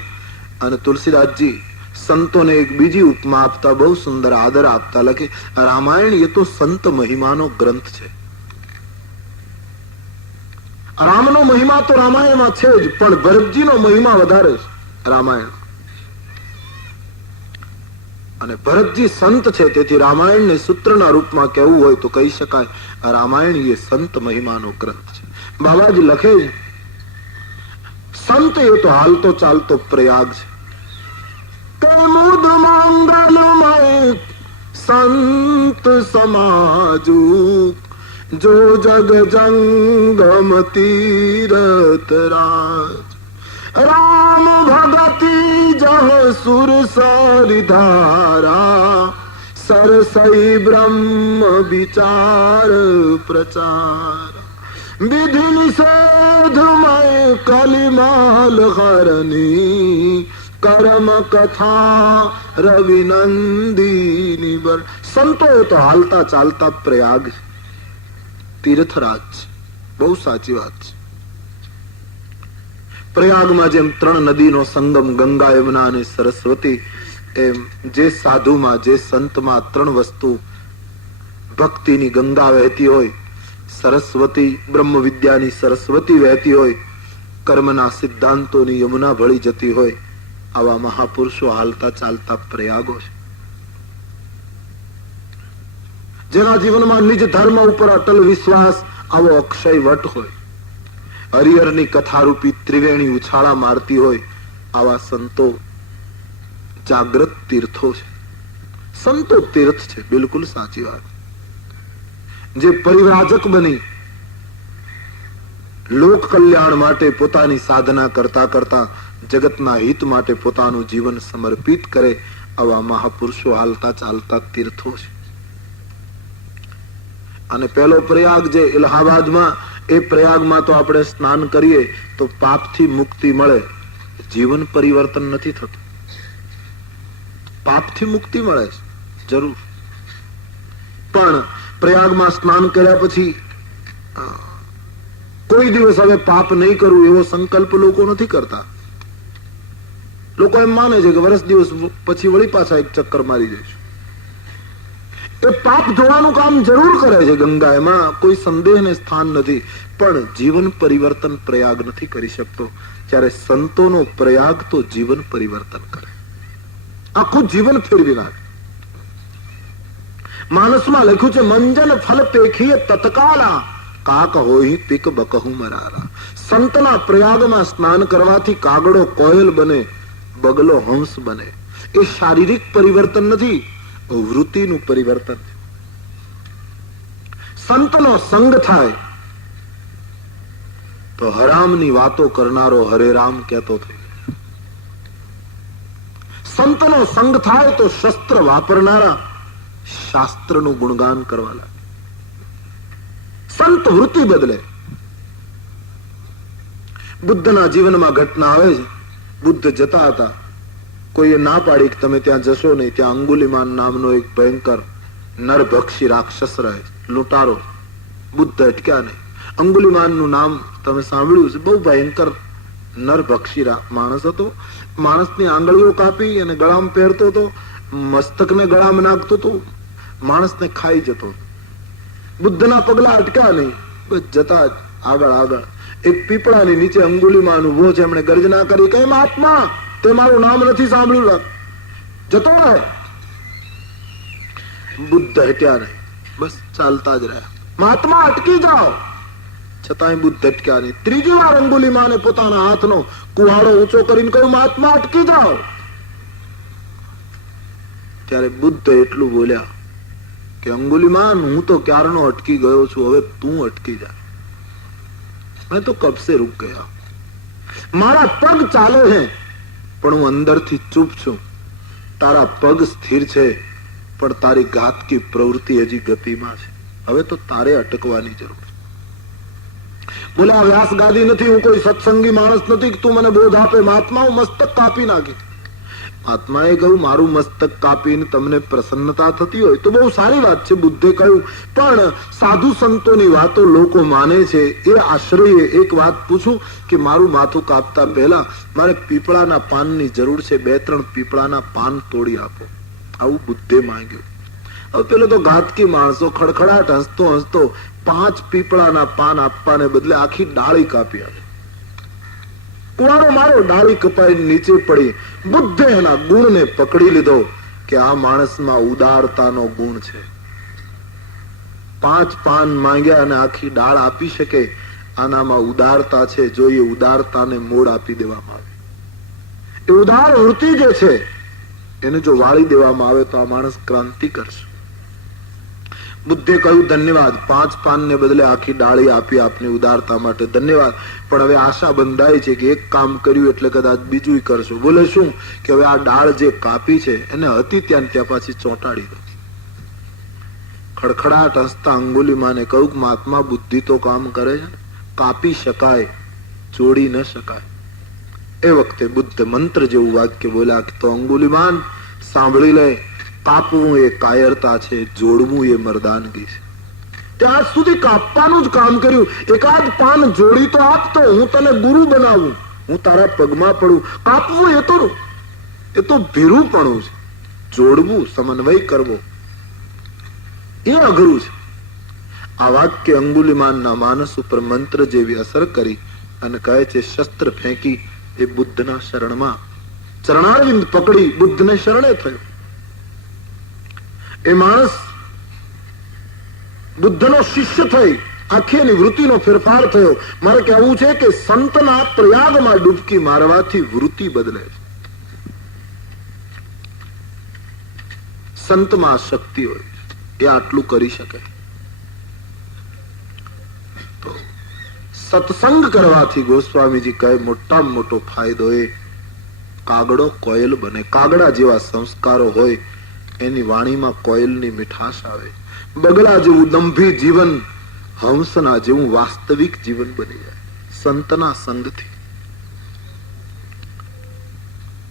અને તુલસીદાસજી સંતોને એક બીજી ઉપમા આપતા બહુ સુંદર આદર આપતા લખે, રામાયણ એ તો સંત મહિમાનો ગ્રંથ છે. રામનો મહિમા તો રામાયણમાં છે જ, પણ ભરતજીનો મહિમા વધારે છે રામાયણ. અને ભરતજી સંત છે, તેથી રામાયણને સૂત્રના રૂપમાં કહેવું હોય તો કહી શકાય રામાયણ એ સંત મહિમાનો ગ્રંથ છે. બાબાજી લખે છે, સંત એ તો હાલતો ચાલતો પ્રયાગ છે. મુદ મંગલમય સંત સમાજુ, જો જગ જંગમ તીરથ રાજ. રામ ભગતી જહ સુર સરિધારા, સરસઈ બ્રહ્મ વિચાર પ્રચાર. વિધિ નિષેધમય કલિમાલ હરની, કર્મ કથા રવિનંદિની બર. સંતો તો હાલતા ચાલતા પ્રયાગ તીર્થરાજ. બહુ સાચી વાત છે. પ્રયાગમાં જેમ 3 નદીનો સંગમ ગંગા, યમુના અને સરસ્વતી, એમ જે સાધુમાં જે સંતમાં 3 વસ્તુ, ભક્તિની ગંગા વહેતી હોય, સરસ્વતી બ્રહ્મ વિદ્યાની સરસ્વતી વહેતી હોય, કર્મના સિદ્ધાંતોની યમુના ભળી જતી હોય, આવા મહાપુરુષો હાલતા ચાલતા પ્રયાગો છે. જેના જીવનમાં નિજ ધર્મ ઉપર અટલ વિશ્વાસ, આવો અક્ષય વટ હોય, હરિહરની કથારૂપી ત્રિવેણી ઉછાળા મારતી હોય, આવા સંતો જાગ્રત તીર્થો છે. સંતો તીર્થ છે, બિલકુલ સાચી વાત. જે પરિવ્રાજક બની લોક કલ્યાણ માટે પોતાની સાધના કરતા કરતા જગતના હિત માટે પોતાનું જીવન સમર્પિત કરે, આવા મહાપુરુષો હાલતા ચાલતા તીર્થો છે. અને પહેલો પ્રયાગ જે ઇલાહાબાદમાં, એ પ્રયાગમાં તો આપણે સ્નાન કરીએ તો પાપથી મુક્તિ મળે, જીવન પરિવર્તન નથી થતું. પાપથી મુક્તિ મળે છે જરૂર, પણ પ્રયાગમાં સ્નાન કર્યા પછી કોઈ દિવસ હવે પાપ નહીં કરવું એવો સંકલ્પ લોકો નથી કરતા. લોકો એમ માને છે કે વર્ષ દિવસ પછી વળી પાછા એક ચક્કર મારી જઈશું. એ પાપ ધોવાનું કામ જરૂર કરે છે ગંગા, એમાં કોઈ સંદેહને સ્થાન નથી, પણ જીવન પરિવર્તન પ્રયાગ નથી કરી શકતો. ત્યારે સંતોનો પ્રયાગ તો જીવન પરિવર્તન કરે, આખું જીવન ફેરવી નાખે. માનસમાં લખ્યું છે, મંજન ફલ પેખીએ તત્કાલા, કાક હોય પીક બકહુ મરારા. સંતના પ્રયાગમાં સ્નાન કરવાથી કાગડો કોયલ બને, બગલો હંસ બને. એ શારીરિક પરિવર્તન નથી, વૃત્તિનું પરિવર્તન. સંતનો સંગ થાય તો હરામની વાતો કરનારો હરે રામ કહેતો થઈ. સંતનો સંગ થાય તો શસ્ત્ર વાપરનારા શાસ્ત્રનું ગુણગાન કરવા લાગે. સંત વૃત્તિ બદલે. બુદ્ધના જીવનમાં ઘટના આવે છે. બુદ્ધ જતા હતા, કોઈએ ના પાડી કે તમે ત્યાં જશો નહીં. ત્યાં અંગુલિમાન નામનો એક ભયંકર નરભક્ષી રાક્ષસ રહે, લૂંટારો. બુદ્ધ અટક્યા નહીં. અંગુલિમાનનું નામ તમે સાંભળ્યું છે, બહુ ભયંકર નરભક્ષી માણસ હતો. માણસની આંગળીઓ કાપી અને ગળામાં પહેરતો હતો, મસ્તકને ગળામાં નાખતો હતો, માણસને ખાઈ જતો. બુદ્ધના પગલા અટક્યા નહીં, બસ જતા આગળ આગળ. એક પીપળાની નીચે અંગુલિમાન ઉભો છે. એમણે ગર્જના કરી, કઈ મહાત્મા, તે મારું નામ નથી સાંભળ્યું, જતો રહે. બુદ્ધ હટ્યા નહીં, બસ ચાલતા જ રહ્યા. મહાત્મા અટકી જાઓ, છતાંય બુદ્ધ અટક્યા નહીં. ત્રીજી વાર અંગુલિમાને પોતાના હાથનો કુહાડો ઊંચો કરીને કહ્યું, મહાત્મા અટકી જાઓ. ત્યારે બુદ્ધ એટલું બોલ્યા કે અંગુલિમાન, હું તો ક્યારનો અટકી ગયો છું, હવે તું અટકી જા. મેં તો કબ સે રૂક ગયા. મારા પગ ચાલે છે પણ હું અંદરથી ચૂપ છું. તારા પગ સ્થિર છે પણ તારી ઘાતકી પ્રવૃત્તિ હજી ગતિમાં છે. હવે તો તારે અટકવાની જરૂર છે. બોલે, આ વ્યાસ ગાદી નથી, હું કોઈ સત્સંગી માણસ નથી કે તું મને બોધ આપે. મહાત્મા, હું મસ્તક કાપી નાખી. મહાત્માએ કહ્યું, મારું મસ્તક કાપીને તમને પ્રસન્નતા થતી હોય તો બહુ સારી વાત છે. બુદ્ધે કહ્યું, પણ સાધુ સંતોની વાતો લોકો માને છે, એ આશ્રયે એક વાત પૂછું કે મારું માથું કાપતા પહેલા મારે પીપળાના પાનની જરૂર છે, 2-3 પીપળાના પાન તોડી આપો. આવું બુદ્ધે માંગ્યું. હવે પેલો તો ઘાતકી માણસો ખડખડાટ હસતો હસતો 5 પીપળાના પાન આપવાને બદલે આખી ડાળી કાપી આપે. કુવારો મારો, ડાળી કપાઈ નીચે પડી. બુદ્ધે એના ગુણને પકડી લીધો કે આ માણસમાં ઉદારતાનો ગુણ છે. 5 પાન માંગ્યા અને આખી ડાળ આપી શકે, આનામાં ઉદારતા છે. જો એ ઉદારતાને મોડ આપી દેવામાં આવે, એ ઉદાર વૃત્તિ જે છે એને જો વાળી દેવામાં આવે તો આ માણસ ક્રાંતિ કરશે. બુદ્ધે કહ્યું, ધન્યવાદ, 5 પાનને બદલે આખી ડાળી આપી આપની ઉદારતા માટે, ધન્યવાદ. પણ હવે આશા બંધાય છે કે એક કામ કર્યું એટલે કદાચ બીજું કરશો. બોલે, શું? કે હવે આ ડાળ જે કાપી છે એને હતી ત્યાં પાછી ચોંટાડી દો. ખડખડાટ હસતા અંગુલિમાને કહ્યું, મહાત્મા, બુદ્ધિ તો કામ કરે છે, કાપી શકાય, જોડી ન શકાય. એ વખતે બુદ્ધ મંત્ર જેવું વાક્ય બોલ્યા કે તો અંગુલિમાન સાંભળી લે, કાપવું એ કાયરતા છે, જોડવું એ મર્દાનગી છે. ત્યાં સુધી કાપવાનું જ કામ કર્યું. એકાદ પાન જોડી તો આપતો, હું તને ગુરુ બનાવું, હું તારા પગમાં પડું. કાપવું એ તો ભીરુંપણું છે. જોડવું, સમન્વય કરવો એ અઘરું છે. આ વાક્ય અંગુલિમાનના માનસ ઉપર મંત્ર જેવી અસર કરી અને કહે છે, શસ્ત્ર ફેંકી એ બુદ્ધના શરણમાં ચરણારવિંદ પકડી બુદ્ધને શરણે થયો. એ માણસ બુદ્ધનો શિષ્ય થઈ આખી વૃત્તિનો ફેરફાર થયો. મારે કહેવું છે કે સંતના પ્રયાગમાં ડૂબકી મારવાથી વૃત્તિ બદલે છે. સંતમાં શક્તિ હોય, એ આટલું કરી શકે. તો સત્સંગ કરવાથી ગોસ્વામીજી કહે મોટામાં મોટો ફાયદો એ કાગડો કોયલ બને. કાગડા જેવા સંસ્કારો હોય એની વાણીમાં કોયલની મીઠાશ આવે. બગલા જેવું દંભી જીવન હંસના જેવું વાસ્તવિક જીવન બની જાય સંતના સંગથી.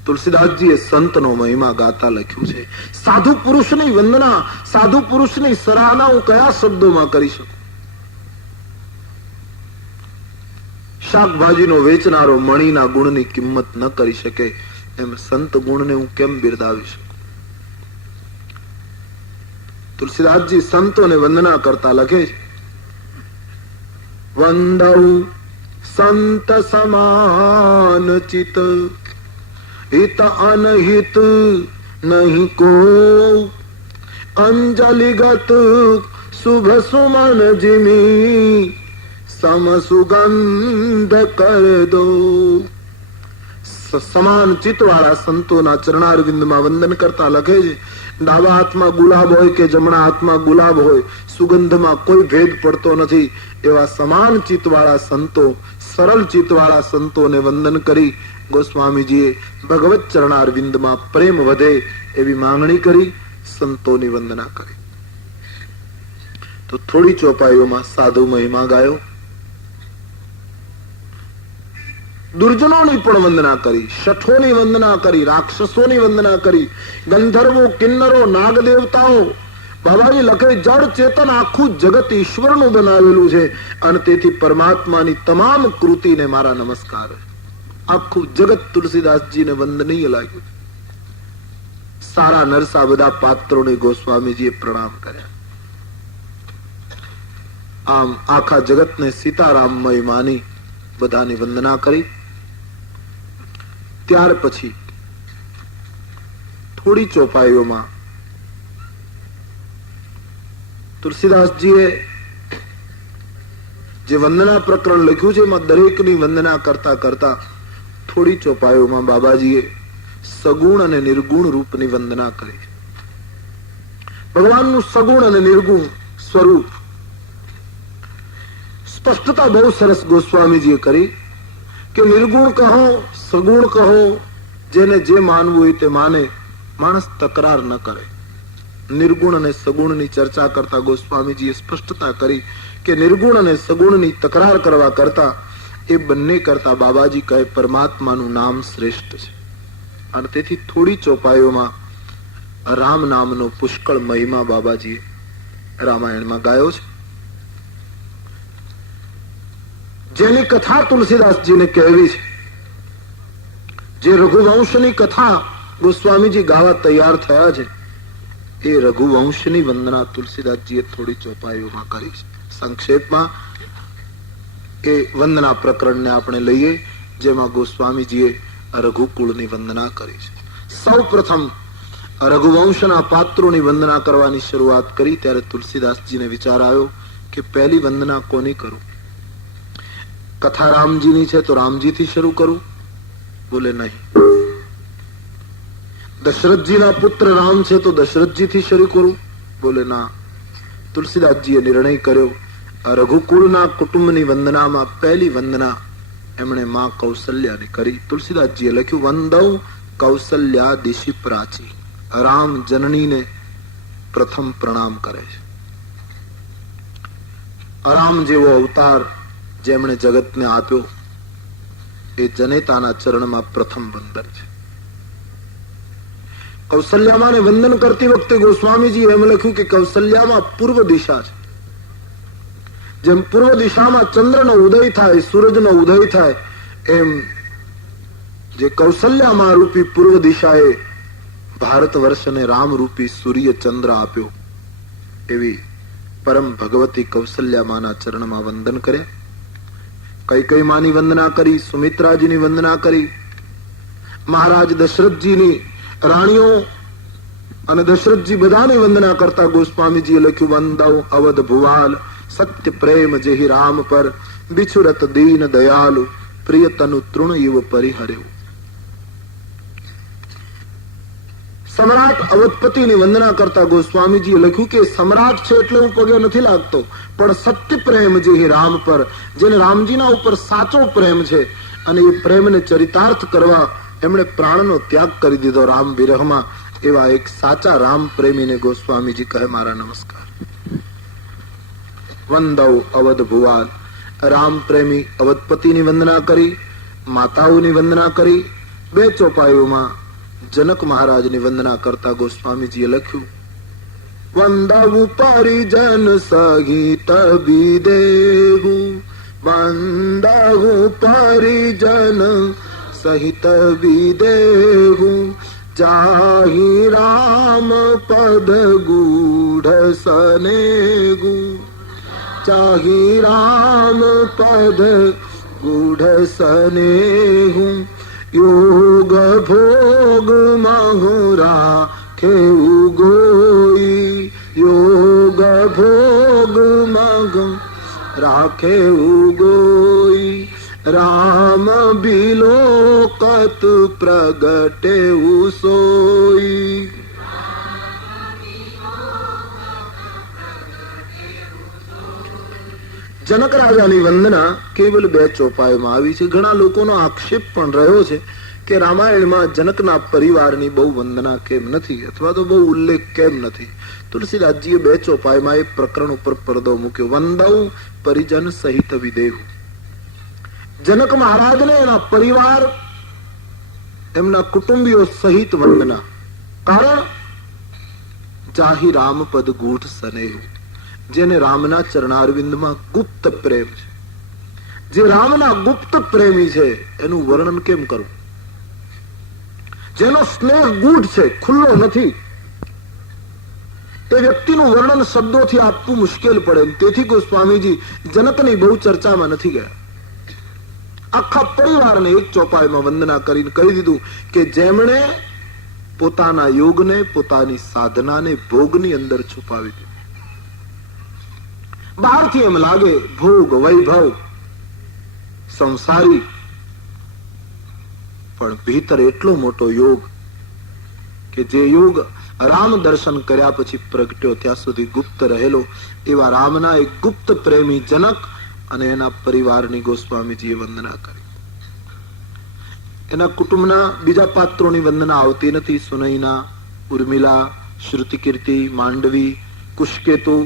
તુલસીદાસજીએ સંતનો મહિમા ગાતા લખ્યું છે, સાધુ પુરુષની વંદના, સાધુ પુરુષની સરાહના હું કયા શબ્દોમાં કરી શકું? શાકભાજીનો વેચનારો મણીના ગુણની કિંમત ન કરી શકે એમ સંત ગુણને હું કેમ બિરદાવી શકું? તુલસીદાસજી સંતોને વંદના કરતા લખે છે, વંદૌ સંત સમાન ચિત, હિત અનહિત નહીં કો, અંજલિગત શુભ સુમન જીમી, સમ સુગંધ કર દો. સમાન ચિત્ત વાળા સંતોના ચરણારવિંદમાં વંદન કરતા લખે છે, ડાબા હાથમાં ગુલાબ હોય કે જમણા હાથમાં ગુલાબ હોય, સુગંધમાં કોઈ ભેદ પડતો નથી. એવા સમાન ચિત્ત વાળા સંતો, સરળ ચિત્ત વાળા સંતોને વંદન કરી ગોસ્વામીજીએ ભગવત ચરણારવિંદમાં પ્રેમ વધે એવી માંગણી કરી, સંતોની વંદના કરી. તો થોડી ચોપાઈઓમાં સાધુ મહિમા ગાયો. દુર્જનોની પણ વંદના કરી, શઠોની વંદના કરી, રાક્ષસોની વંદના કરી, ગંધર્વો, કિન્નરો, નાગ દેવતાઓ. બાબાજી લખે જળ ચેતન આખું જગત ઈશ્વરનું બનાવેલું છે અને તેથી પરમાત્માની તમામ કૃતિને મારા નમસ્કાર. આખું જગત તુલસીદાસજીને વંદનીય લાગ્યું. સારા નરસા બધા પાત્રોને ગોસ્વામીજીએ પ્રણામ કર્યા. આમ આખા જગતને સીતારામમય માની બધાની વંદના કરી. ત્યાર પછી થોડી ચોપાઈઓમાં તુલસીદાસજીએ જે વંદના પ્રકરણ લખ્યું છે એમાં દરેકની વંદના કરતા કરતા થોડી ચોપાઈઓમાં બાબાજીએ સગુણ અને નિર્ગુણ રૂપની વંદના કરી. ભગવાનનું સગુણ અને નિર્ગુણ સ્વરૂપ સ્પષ્ટતા બહુ સરસ ગોસ્વામીજીએ કરી કે નિર્ગુણ કહો, સગુણ કહો, જેને જે માનવું હોય તે માને, માણસ તકરાર ન કરે. નિર્ગુણ અને સગુણની ચર્ચા કરતા ગોસ્વામીજીએ સ્પષ્ટતા કરી કે નિર્ગુણ અને સગુણની તકરાર કરવા કરતા એ બંને કરતા બાબાજી કહે પરમાત્માનું નામ શ્રેષ્ઠ છે. અને તેથી થોડી ચોપાઈઓમાં રામ નામનો પુષ્કળ મહિમા બાબાજીએ રામાયણમાં ગાયો છે, જેની કથા તુલસીદાસજીને કહેવી છે. જે રઘુવંશની કથા ગોસ્વામીજી ગાવા તૈયાર થયા છે એ રઘુવંશની વંદના તુલસીદાસજીએ થોડી ચોપાઈઓમાં કરી છે. સંક્ષેપમાં એ વંદના પ્રકરણને આપણે લઈએ જેમાં ગોસ્વામીજીએ રઘુકુળની વંદના કરી છે. સૌ પ્રથમ રઘુવંશના પાત્રોની વંદના કરવાની શરૂઆત કરી ત્યારે તુલસીદાસજીને વિચાર આવ્યો કે પહેલી વંદના કોની કરું? કથા રામજીની છે તો રામજીથી શરૂ કરું? બોલે નહીં. દશરથજીના પુત્ર રામ છે તો દશરથજીથી શરૂ કરું? બોલે ના. તુલસીદાસજીએ નિર્ણય કર્યો રઘુકુળના કુટુંબની વંદનામાં પહેલી વંદના એમણે માં કૌશલ્યાની કરી. તુલસીદાસજીએ લખ્યું વંદૌ કૌશલ્યા દિશી પ્રાચી. રામ જનનીને પ્રથમ પ્રણામ કરે છે. રામ જેવો અવતાર જેમણે જગતને આપ્યો એ જનેતાના ચરણમાં પ્રથમ વંદન છે. કૌશલ્યામાને વંદન કરતી વખતે ગોસ્વામીજી એમ લખ્યું કે કૌશલ્યામાં પૂર્વ દિશા છે. જેમ પૂર્વ દિશામાં ચંદ્રનો ઉદય થાય, સૂરજનો ઉદય થાય, એમ જે કૌશલ્યામાં રૂપી પૂર્વ દિશાએ ભારત વર્ષને રામ રૂપી સૂર્ય ચંદ્ર આપ્યો એવી પરમ ભગવતી કૌશલ્યામાના ચરણમાં વંદન કર્યા. કઈ માની વંદના કરી, સુમિત્રાજીની વંદના કરી, મહારાજ દશરથજીની રાણીઓ અને દશરથજી બધાની વંદના કરતા ગોસ્વામીજીએ લખ્યું વંદવ અવધ ભુવાલ સત્ય પ્રેમ જેહી રામ પર બિછુરત દીન દયાલુ પ્રિય તનુ તૃણ યુવ પરિહર્યું. સમ્રાટ અવધપતિની વંદના કરતા ગોસ્વામીજીએ લખ્યું કે સમ્રાટ છે એટલે હું પગે નથી લાગતો, પણ સત્ય પ્રેમ જેહી રામ પર, જેને રામજીના ઉપર સાચો પ્રેમ છે અને એ પ્રેમને ચરિતાર્થ કરવા એમણે પ્રાણનો ત્યાગ કરી દીધો રામ વિરહમાં, એવા એક સાચા રામ પ્રેમીને ગોસ્વામીજી કહે મારા નમસ્કાર. વંદવ અવધ ભુવાલ. રામ પ્રેમી અવધપતિની વંદના કરી, માતાઓની વંદના કરી. બે ચોપાઈઓમાં જનક મહારાજની વંદના કરતા ગોસ્વામીજીએ લખ્યું વંદવ પરિજન સહિત વિદેહુ. વંદવ પરિજન સહિત વિદેહુ જાહી રામ પદ ગૂઢ સનેગુ. ચાહી રામ પદ ગૂઢ સનેહુ યોગ ભોગ મહુરા ખેઉ ગોઈ. યોગ ભોગ મગ રાખે ગોઈ. રામ બિલોકત પ્રગટે સોઈ. જનક રાજાની વંદના કેવલ બે ચોપાઈમાં આવી છે. ઘણા લોકોનો આક્ષેપ પણ રહ્યો છે કે રામાયણમાં જનકના પરિવારની બહુ વંદના કેમ નથી અથવા તો બહુ ઉલ્લેખ કેમ નથી. તુલસીદાસજીએ બે ચોપાઈમાં એ પ્રકરણ ઉપર પડદો મૂક્યો. વંદવ પરિજન સહિત વિદેહુ. જનક મહારાજને એના પરિવાર, એમના કુટુંબીઓ સહિત વંદના. કારણ જાહી રામ પદ ગૂઢ સનેહ, જેને રામના ચરણારવિંદમાં ગુપ્ત પ્રેમ છે, જે રામના ગુપ્ત પ્રેમી છે, એનું વર્ણન કેમ કરવું? જેનો સ્નેહ ગૂઢ છે, ખુલ્લો નથી, એ વ્યક્તિનું વર્ણન શબ્દોથી આપવું મુશ્કેલ પડે. તેથી ગોસ્વામીજી જનકની બહુ ચર્ચામાં નથી ગયા. આખા પરિવારને એક ચોપાઈમાં વંદના કરીને કહી દીધું કે જેમણે પોતાના યોગને, પોતાની સાધનાને ભોગની અંદર છુપાવી દીધું. બહારથી એમ લાગે ભોગ, વૈભવ, સંસારી, પણ ભીતર એટલો મોટો યોગ કે જે યોગ રામ દર્શન કર્યા પછી પ્રગટ્યો, ત્યાં સુધી ગુપ્ત રહેલો. એવા રામના એક ગુપ્ત પ્રેમી જનક અને એના પરિવારની ગોસ્વામીજીએ વંદના કરી. એના કુટુંબના બીજા પાત્રોની વંદના આવતી નથી. સુનૈના, ઉર્મિલા, શ્રુતિકીર્તિ, માંડવી, કુશકેતુ,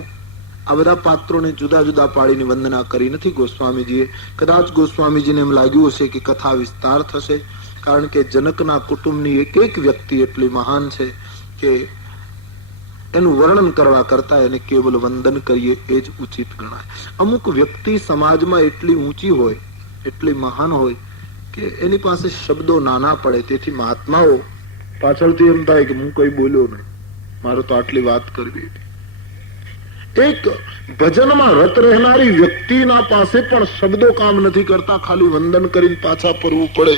આ બધા પાત્રોને જુદા જુદા પાડીને વંદના કરી નથી ગોસ્વામીજીએ. કદાચ ગોસ્વામીજીને એમ લાગ્યું હશે કે કથા વિસ્તાર થશે, કારણ કે જનકના કુટુંબની એક એક વ્યક્તિ એટલી મહાન છે કે એનું વર્ણન કરવા કરતા એને કેવલ વંદન કરીએ એ જ ઉચિત ગણાય. અમુક વ્યક્તિ સમાજમાં એટલી ઊંચી હોય, એટલી મહાન હોય કે એની પાસે શબ્દો નાના પડે. તેથી મહાત્માઓ પાછળથી એમ થાય કે હું કઈ બોલ્યો નહીં, મારે તો આટલી વાત કરવી. એક ભજનમાં રત રહેનારી વ્યક્તિના પાસે પણ શબ્દો કામ નથી કરતા, ખાલી વંદન કરીને પાછા ફરવું પડે.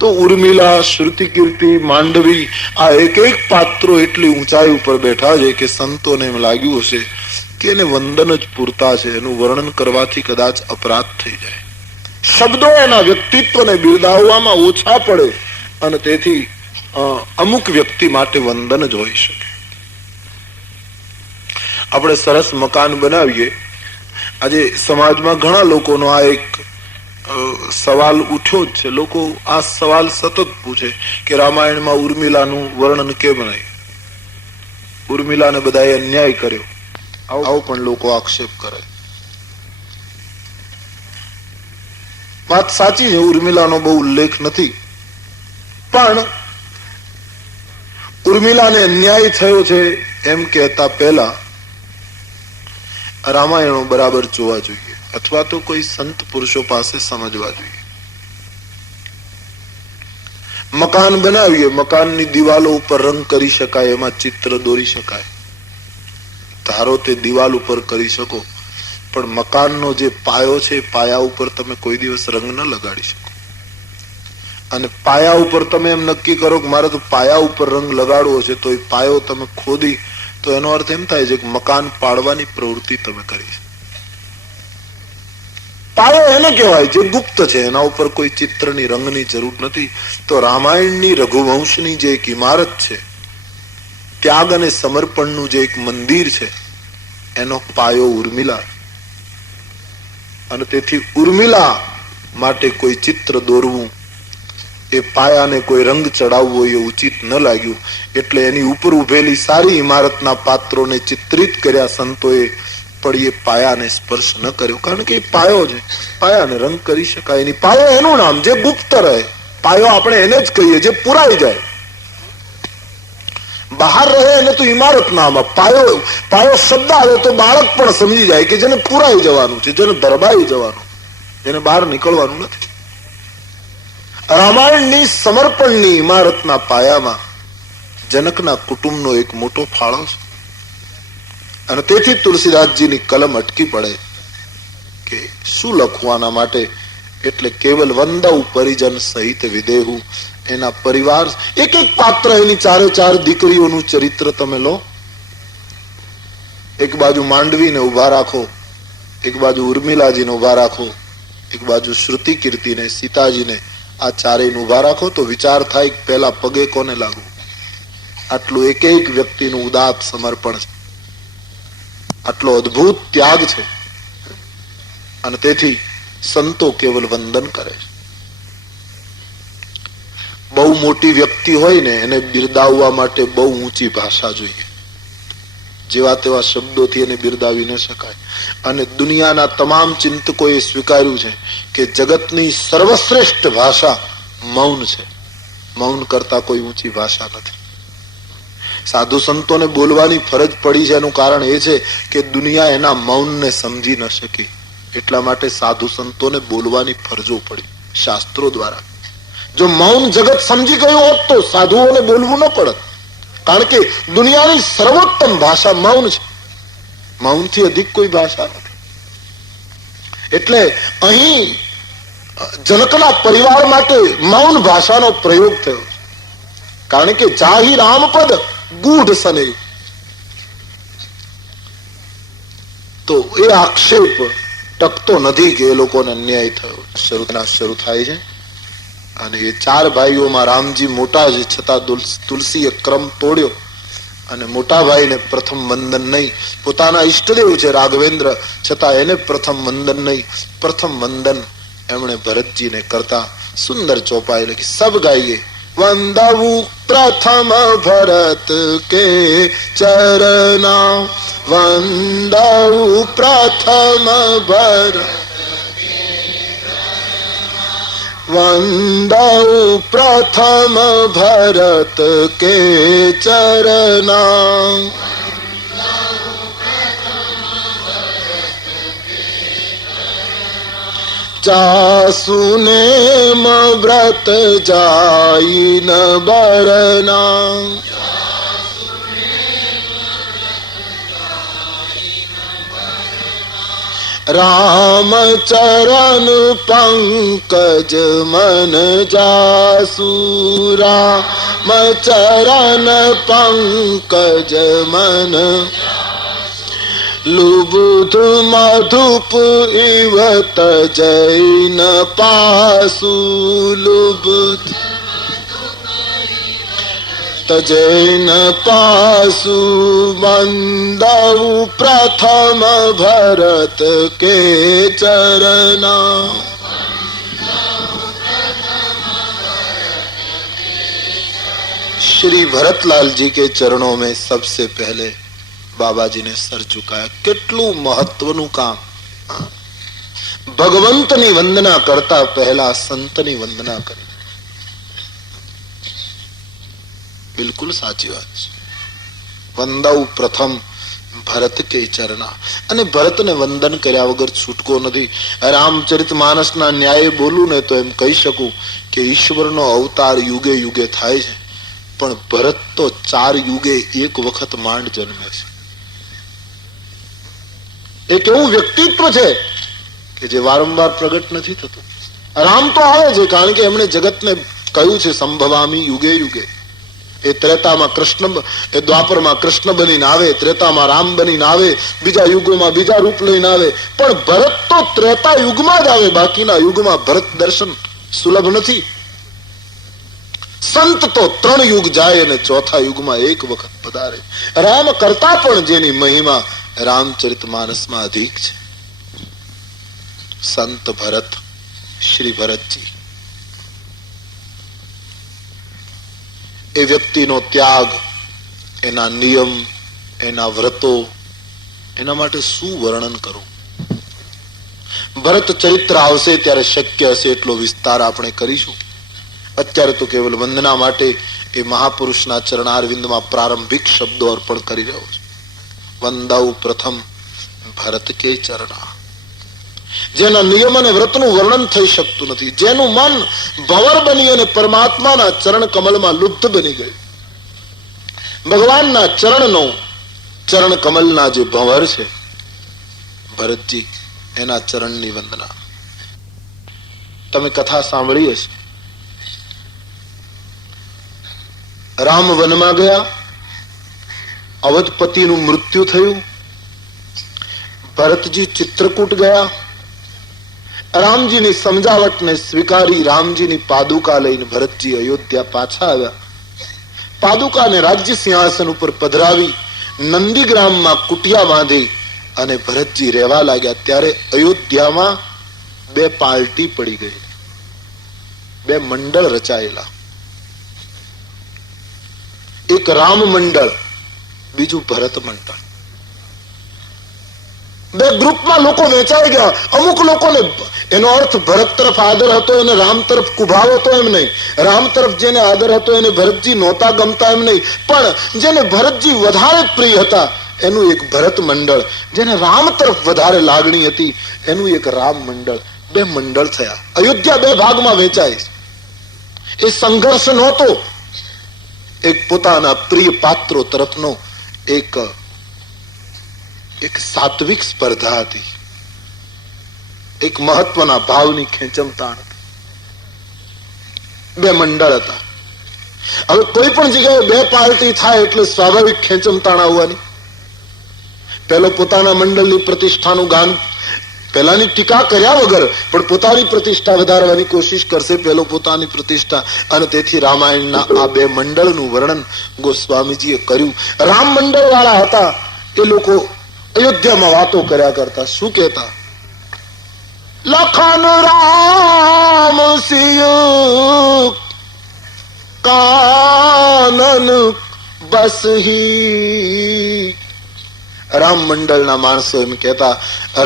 તો ઉર્મિલા, શ્રુતિકીર્તિ, માંડવી, આ એક એક પાત્રો એટલી ઊંચાઈ ઉપર બેઠા છે કે સંતોને એમ લાગ્યું હશે કે એને વંદન જ પૂરતા છે, એનું વર્ણન કરવાથી કદાચ અપરાધ થઈ જાય. શબ્દો એના વ્યક્તિત્વને બિરદાવવામાં ઓછા પડે અને તેથી અમુક વ્યક્તિ માટે વંદન જ હોઈ શકે. આપણે સરસ મકાન બનાવીએ. આજે સમાજમાં ઘણા લોકોનો આ એક સવાલ ઉઠ્યો જ છે. લોકો આ સવાલ સતત પૂછે કે રામાયણમાં ઉર્મિલાનું વર્ણન કેમ નહીં? ઉર્મિલાને બધાએ અન્યાય કર્યો, આવો પણ લોકો આક્ષેપ કરે. વાત સાચી છે, ઉર્મિલાનો બહુ ઉલ્લેખ નથી, પણ ઉર્મિલાને અન્યાય થયો છે એમ કહેતા પહેલા રામાયણો બરાબર જોવા જોઈએ, અથવા તો કોઈ સંત પુરુષો પાસે સમજવા જોઈએ. મકાન બનાવીએ, મકાનની દિવાલો ઉપર રંગ કરી શકાય, એમાં ચિત્ર દોરી શકાય, ધારો તે દિવાલ ઉપર કરી શકો, પણ મકાનનો જે પાયો છે, પાયા ઉપર તમે કોઈ દિવસ રંગ ન લગાડી શકો. અને પાયા ઉપર તમે એમ નક્કી કરો કે મારે તો પાયા ઉપર રંગ લગાડવો છે, તો એ પાયો તમે ખોદી, તો એનો અર્થ એમ થાય છે કે મકાન પાડવાની પ્રવૃત્તિ તમે કરી. પાયો એને કહેવાય જે ગુપ્ત છે, એના ઉપર કોઈ ચિત્રની, રંગની જરૂર નથી. તો રામાયણની, રઘુવંશની જે એક ઇમારત છે, ત્યાગ અને સમર્પણનું જે એક મંદિર છે, એનો પાયો ઉર્મિલા. અને તેથી ઉર્મિલા માટે કોઈ ચિત્ર દોરવું, એ પાયાને કોઈ રંગ ચડાવવો એ ઉચિત ન લાગ્યું. એટલે એની ઉપર ઉભેલી સારી ઇમારતના પાત્રોને ચિત્રિત કર્યા સંતોએ, પણ એ પાયાને સ્પર્શ ન કર્યો, કારણ કે એ પાયો છે, પાયાને રંગ કરી શકાય. એની પાયો એનું નામ જે ગુપ્ત રહે. પાયો આપણે એને જ કહીએ જે પુરાઈ જાય. બહાર રહે એને તો ઇમારત નામ. પાયો શબ્દ આવે તો બાળક પણ સમજી જાય કે જેને પુરાઈ જવાનું છે, જેને દરબાઈ જવાનું, જેને બહાર નીકળવાનું નથી. રામાયણની સમર્પણની ઇમારતના પાયામાં જનકના કુટુંબનો એક મોટો ફાળો છે. અને તેથી તુલસીદાસજીની કલમ અટકી પડે કે શું લખવાના માટે. એટલે કેવલ વંદવ પરિજન સહિત વિદેહુ, એના પરિવાર, એક એક પાત્ર, એની ચારે ચાર દીકરીઓનું ચરિત્ર તમે લો. એક બાજુ માંડવીને ઉભા રાખો, એક બાજુ ઉર્મિલાજીને ઉભા રાખો, એક બાજુ શ્રુતિ કીર્તિને, સીતાજીને, આ ચારેયને ઉભા રાખો તો વિચાર થાય કે પહેલા પગે કોને લાગુ. આટલું એક એક વ્યક્તિનું ઉદાત્ત સમર્પણ છે, આટલો અદ્ભુત ત્યાગ છે. અને તેથી સંતો કેવલ વંદન કરે છે. બહુ મોટી વ્યક્તિ હોય ને, એને બિરદાવવા માટે બહુ ઊંચી ભાષા જોઈએ. જેવા તેવા શબ્દોથી એને બિરદાવી ન શકાય. અને દુનિયાના તમામ ચિંતકોએ સ્વીકાર્યું છે કે જગતની સર્વશ્રેષ્ઠ ભાષા મૌન છે. મૌન કરતા કોઈ ઊંચી ભાષા નથી. સાધુ સંતોને બોલવાની ફરજ પડી છે એનું કારણ એ છે કે દુનિયા એના મૌનને સમજી ન શકી. એટલા માટે સાધુ સંતોને બોલવાની ફરજો પડી શાસ્ત્રો દ્વારા. જો મૌન જગત સમજી ગયું હોત તો સાધુઓને બોલવું ન પડત. કારણ કે દુનિયાની સર્વોત્તમ ભાષા મૌન છે. મૌનથી અધિક કોઈ ભાષા નથી. એટલે અહીં જનકના પરિવાર માટે મૌન ભાષાનો પ્રયોગ થયો. કારણ કે જાહી રામપદ ગૂઢ સને, તો એ આક્ષેપ ટકતો નથી કે એ લોકોને અન્યાય થયો. શરૂ થાય છે અને એ ચાર ભાઈઓમાં રામજી મોટા છે છતાં તુલસીએ ક્રમ તોડ્યો અને મોટા ભાઈને પ્રથમ વંદન નહીં. પોતાના ઈષ્ટદેવ છે રાઘવેન્દ્ર, છતાં એને પ્રથમ વંદન નહીં. પ્રથમ વંદન એમણે ભરતજીને કરતા સુંદર ચોપાઈ લખી. સબ ગાઈએ વંદવું પ્રથમ ભરત કે ચરણા, વંદવું પ્રથમ ભરત, વંદવું પ્રથમ ભરત કે ચરણા, ચાસુને વ્રત જાય ન બરના, રામ ચરણ પંકજ મન જાસુ, રામ ચરણ પંકજ મન, લુબુધ મધુપ ઇવ તજૈન પાસુ, લુબુધ તજૈન પાસુ, વંદવું પ્રથમ ભરત કે ચરણા. श्री भरतलाल जी के चरणों में सबसे पहले बाबाजी ने सर झुकाया. કેટલું મહત્વનું કામ. ભગવંતની વંદના કરતા પહેલા સંતની વંદના કરી. બિલકુલ સાચી વાત છે. વંદવું પ્રથમ ભરત કે ચરણા. અને ભરતને વંદન કર્યા વગર છૂટકો નથી. રામચરિત માનસના ન્યાય બોલું ને તો એમ કહી શકું કે ઈશ્વરનો અવતાર યુગે યુગે થાય છે, પણ ભરત તો 4 યુગે એક વખત માંડ જન્મે છે. એક એવું વ્યક્તિત્વ છે કે જે વારંવાર પ્રગટ નથી થતું. રામ તો આવે છે કારણ કે એમણે જગતને કહ્યું છે સંભવામી યુગે યુગે. એ ત્રેતામાં કૃષ્ણ, એ દ્વાપરમાં કૃષ્ણ બનીને આવે, ત્રેતામાં રામ બનીને આવે, બીજા યુગોમાં બીજા રૂપ લઈને આવે. પણ ભરત તો ત્રેતા યુગમાં જ આવે, બાકીના યુગમાં ભરત દર્શન સુલભ નથી. સંત તો 3 યુગ જાય અને ચોથા યુગમાં એક વખત પધારે. રામ કરતા પણ જેની મહિમા રામચરિત માનસમાં અધિક છે. સંત ભરત, શ્રી ભરતજી. એ વ્યક્તિનો ત્યાગ, એના નિયમ, એના વ્રતો, એના માટે શું વર્ણન કરું. ભરત ચરિત્ર આવશે ત્યારે શક્ય હશે એટલો વિસ્તાર આપણે કરીશું. અત્યારે તો કેવલ વંદના માટે એ મહાપુરુષના ચરણારવિંદમાં પ્રારંભિક શબ્દો અર્પણ કરી રહ્યો છે. વંદવું પ્રથમ ભરત કે ચરણા. જેના નિયમ અને વ્રતનું વર્ણન થઈ શકતું નથી, જેનું મન ભંવર બની અને પરમાત્માના ચરણ કમલમાં લુપ્ત બની ગયું. ભગવાનના ચરણનો, ચરણ કમલના જે ભંવર છે ભરતજી, એના ચરણની વંદના. તમે કથા સાંભળી હશે. રામ વનમાં ગયા, અવધપતિનું મૃત્યુ થયું, ભરતજી ચિત્રકૂટ ગયા. રામજીની સમજાવટને સ્વીકારી રામજીની પાદુકા લઈને ભરતજી અયોધ્યા પાછા આવ્યા. પાદુકાને રાજ્ય સિંહાસન ઉપર પધરાવી નંદીગ્રામમાં કુટિયા બાંધી અને ભરતજી રહેવા લાગ્યા. ત્યારે અયોધ્યામાં 2 પાર્ટી પડી ગઈ, 2 મંડળ રચાયેલા. એક રામ મંડળ, બીજું ભરત મંડળ. બે ગ્રુપમાં લોકો વેચાઈ ગયા. અમુક લોકોને એનો અર્થ ભરત તરફ આદર હતો એને રામ તરફ કુભાવ હતો એમ નહીં. રામ તરફ જેને આદર હતો એને ભરતજી નહોતા ગમતા એમ નહીં. પણ જેને ભરતજી વધારે પ્રિય હતા એનું એક ભરત મંડળ, જેને રામ તરફ વધારે લાગણી હતી એનું એક રામ મંડળ. બે મંડળ થયા. અયોધ્યા બે ભાગમાં વેચાય. એ સંઘર્ષ નહોતો, એક પોતાના પ્રિય પાત્રો તરફનો એક સાત્વિક સ્પર્ધા હતી, એક મહત્વના ભાવની ખેંચમતાણ હતી. બે મંડળ હતા. હવે કોઈ પણ જગ્યાએ બે પાર્ટી થાય એટલે સ્વાભાવિક ખેંચમતાણ આવવાની. પેલો પોતાના મંડળની પ્રતિષ્ઠાનું ગાન, પેલાની ટીકા કર્યા વગર પણ પોતાની પ્રતિષ્ઠા વધારવાની કોશિશ કરશે, પેલો પોતાની પ્રતિષ્ઠા. અને તેથી રામાયણના આ બે મંડળનું વર્ણન ગોસ્વામીજીએ કર્યું. રામ મંડળ વાળા હતા એ લોકો અયોધ્યામાં વાતો કર્યા કરતા. શું કહેતા? લખન રામ સિય કાનન બસહી. રામ મંડળના માણસો એમ કહેતા,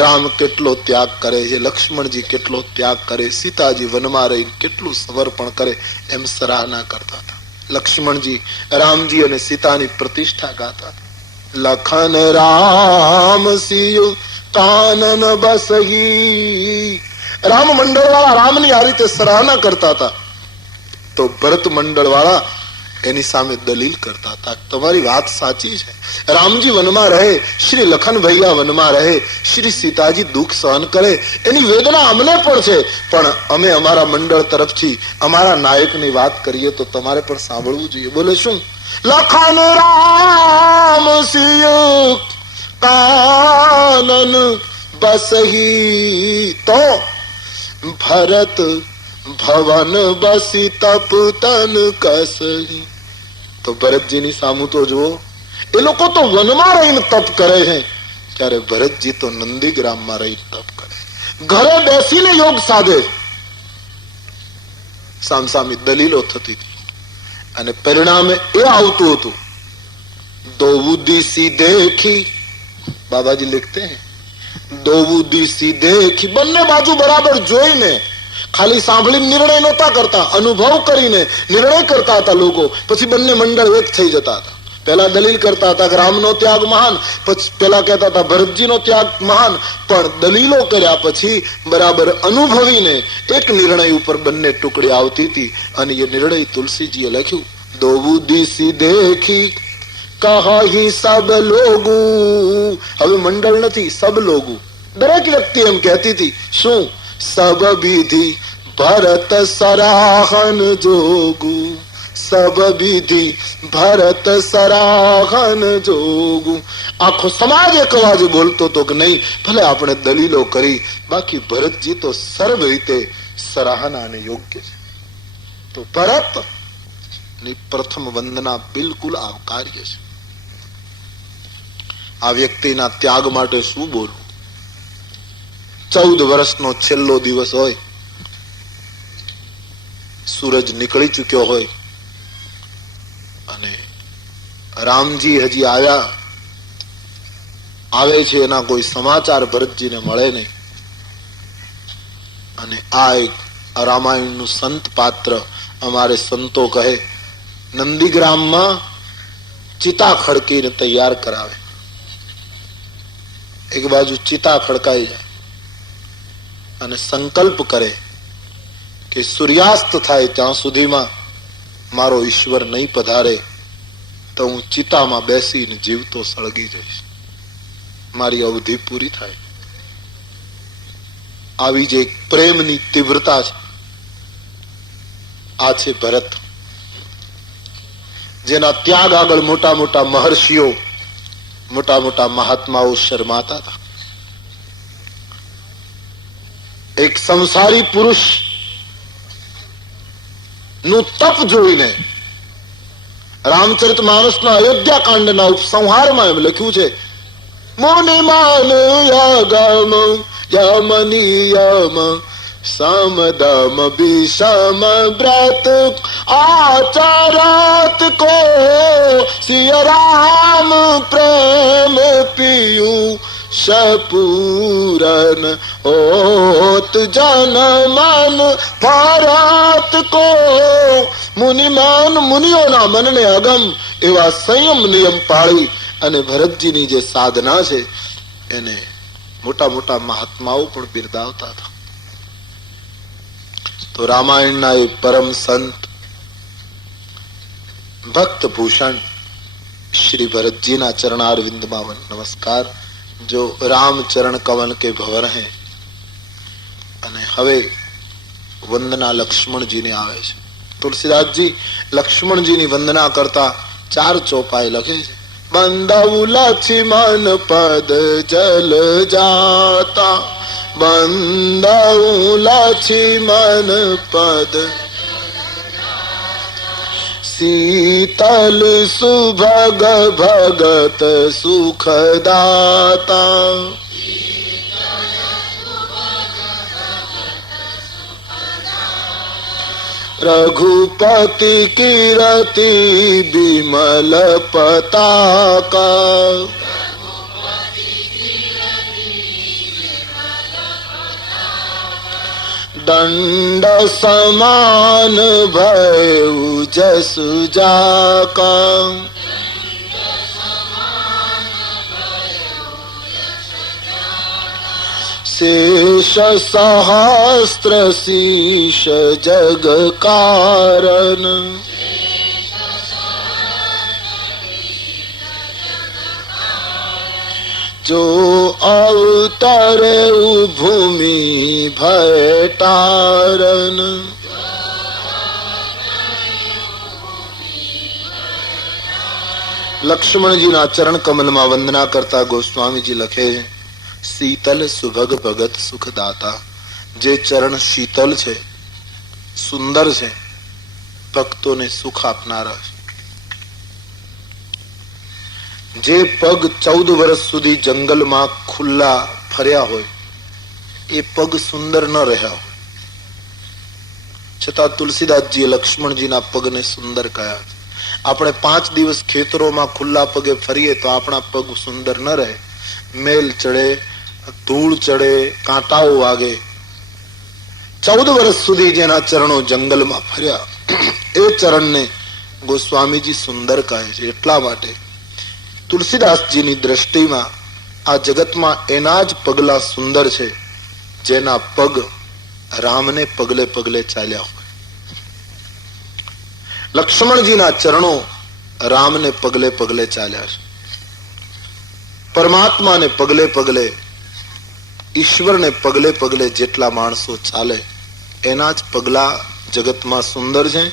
રામ કેટલો ત્યાગ કરે છે, લક્ષ્મણજી કેટલો ત્યાગ કરે, સીતાજી વનમાં રહી કેટલું સમર્પણ કરે, એમ સરાહના કરતા હતા. લક્ષ્મણજી, રામજી અને સીતાની પ્રતિષ્ઠા ગાતા હતા. લખન રામ સિય કાનન બસહી. રામ મંડળ વાળા રામની આ રીતે સરાહના કરતા હતા તો ભરત મંડળ વાળા એની સામે દલીલ કરતા હતા. તમારી વાત સાચી છે, રામજી વનમાં રહે, શ્રી લખન ભૈયા વનમાં રહે, શ્રી સીતાજી દુઃખ સહન કરે, એની વેદના અમને પણ છે, પણ અમે અમારા મંડળ તરફથી અમારા નાયકની વાત કરીએ તો તમારે પણ સાંભળવું જોઈએ. બોલે શું? લખન રામ સિય કાનન બસહી તો ભરત ભવન બસી તપ તન કસહી. તો ભરતજીની સામું તો જુઓ, એ લોકો તો વનમાં રહીને તપ કરે છે, ત્યારે ભરતજી તો નંદીગ્રામમાં રહી તપ કરે, ઘરે બેસીને યોગ સાધે. સામસામી દલીલો થતી હતી અને પરિણામે એ આવતું હતું, દોવુદી દેખી. બાબાજી लिखते हैं દોવુદી દેખી. બંને બાજુ બરાબર જોઈને, ખાલી સાંભળીને નિર્ણય નહોતા કરતા, અનુભવ કરીને નિર્ણય કરતા હતા લોકો. પછી બંને મંડળ એક થઈ જતા હતા. પેલા દલીલ કરતા હતા કે રામનો ત્યાગ મહાન, પછી પેલા કહેતા હતા ભરતજીનો ત્યાગ મહાન. પણ દલીલો કર્યા પછી બરાબર અનુભવીને એક નિર્ણય ઉપર બંને ટુકડી આવતી હતી અને એ નિર્ણય તુલસીજીએ લખ્યું, દોવુદી દેખી કહી સબ લોગુ. હવે મંડળ નથી, સબ લોગુ. દરેક વ્યક્તિ એમ કહેતી હતી. શું? સબ વિધિ ભરત સરાહન જોગુ. સબ વિધિ ભરત સરાહન જોગુ. આખો સમાજ એક અવાજે બોલતો તો કે નહીં, ભલે આપણે દલીલો કરી, બાકી ભરતજી તો સર્વ રીતે સરાહના અને યોગ્ય છે. તો ભરત ની પ્રથમ વંદના બિલકુલ આવકાર્ય છે. આ વ્યક્તિના ત્યાગ માટે શું બોલવું? 14 વર્ષનો છેલ્લો દિવસ હોય, સૂરજ નીકળી ચુક્યો હોય અને રામજી હજી આવે છે એના કોઈ સમાચાર ભરતજીને મળે નહીં. અને આ એક રામાયણનું સંત પાત્ર, અમારે સંતો કહે, નંદીગ્રામમાં ચિતા ખડકીને તૈયાર કરાવે. એક બાજુ ચિતા ખડકાઈ જાય અને સંકલ્પ કરે કે સૂર્યાસ્ત થાય ત્યાં સુધીમાં મારો ઈશ્વર નહીં પધારે તો હું ચિતામાં બેસીને જીવતો સળગી જઈશ, મારી અવધિ પૂરી થાય. આવી જે પ્રેમની તીવ્રતા છે, આ છે ભરત, જેના ત્યાગ આગળ મોટા મોટા મહર્ષિઓ, મોટા મોટા મહાત્માઓ શરમાતા હતા. એક સંસારી પુરુષ નું તપ જોઈને રામચરિતમાનસના અયોધ્યા કાંડના ઉપસંહારમાં એમ લખ્યું છે, મુનિમાન યગમ યમનિયમ समदम विषम व्रत आचरत को सिय राम प्रेम पियु पूरन होत जन मन भारत को मुनिमान मुनियोना मन ने अगम एवा संयम नियम पाળી અને ભરતજીની જે સાધના છે એને મોટા મોટા મહાત્માઓ પણ બિરદાવતા હતા. તો રામાયણના એ પરમ સંત भक्त भूषण श्री भरत जी ना चरणारविंद में नमस्कार, जो राम चरण कमल के भवर हैं. અને હવે વંદના લક્ષ્મણજી ને આવે છે. તુલસીદાસજી લક્ષ્મણજી ની વંદના કરતા 4 ચોપાઈ લખે છે. બંદઉ લક્ષ્મણ પદ જલ જાતા, બંદઉ લક્ષ્મણ પદ शीतल सुभग भगत सुखदाता. रघुपति कीरति विमल पताका, दंड समान भयउ जसु जाका. शेष सहस्त्र शीश जग कारण, जो अवतरे भूमि भय तारन. લક્ષ્મણજી ના ચરણ કમલ માં વંદના કરતા ગોસ્વામીજી લખે, શીતલ સુભગ ભગત સુખદાતા. જે ચરણ શીતલ છે, સુંદર છે, ભક્તોને સુખ આપનારા છે. જે પગ 14 વર્ષ સુધી જંગલમાં ખુલ્લા ફર્યા હોય એ પગ સુંદર ન રહ્યા હોય, છતાં તુલસીદાસજીએ લક્ષ્મણજીના પગને સુંદર કહ્યા. આપણે 5 દિવસ ખેતરોમાં ખુલ્લા પગે ફરીએ તો આપણા પગ સુંદર ન રહે, મેલ ચડે, ધૂળ ચડે, કાંટાઓ વાગે. 14 વર્ષ સુધી જેના ચરણો જંગલમાં ફર્યા એ ચરણને ગોસ્વામીજી સુંદર કહે છે. એટલા માટે તુલસીદાસજીની દ્રષ્ટિમાં આ જગતમાં એના જ પગલા સુંદર છે જેના પગ રામને પગલે પગલે ચાલ્યા હોય. લક્ષ્મણજીના ચરણો રામને પગલે પગલે ચાલ્યા છે. પરમાત્માને પગલે પગલે, ઈશ્વરને પગલે પગલે જેટલા માણસો ચાલે એના જ પગલા જગતમાં સુંદર છે.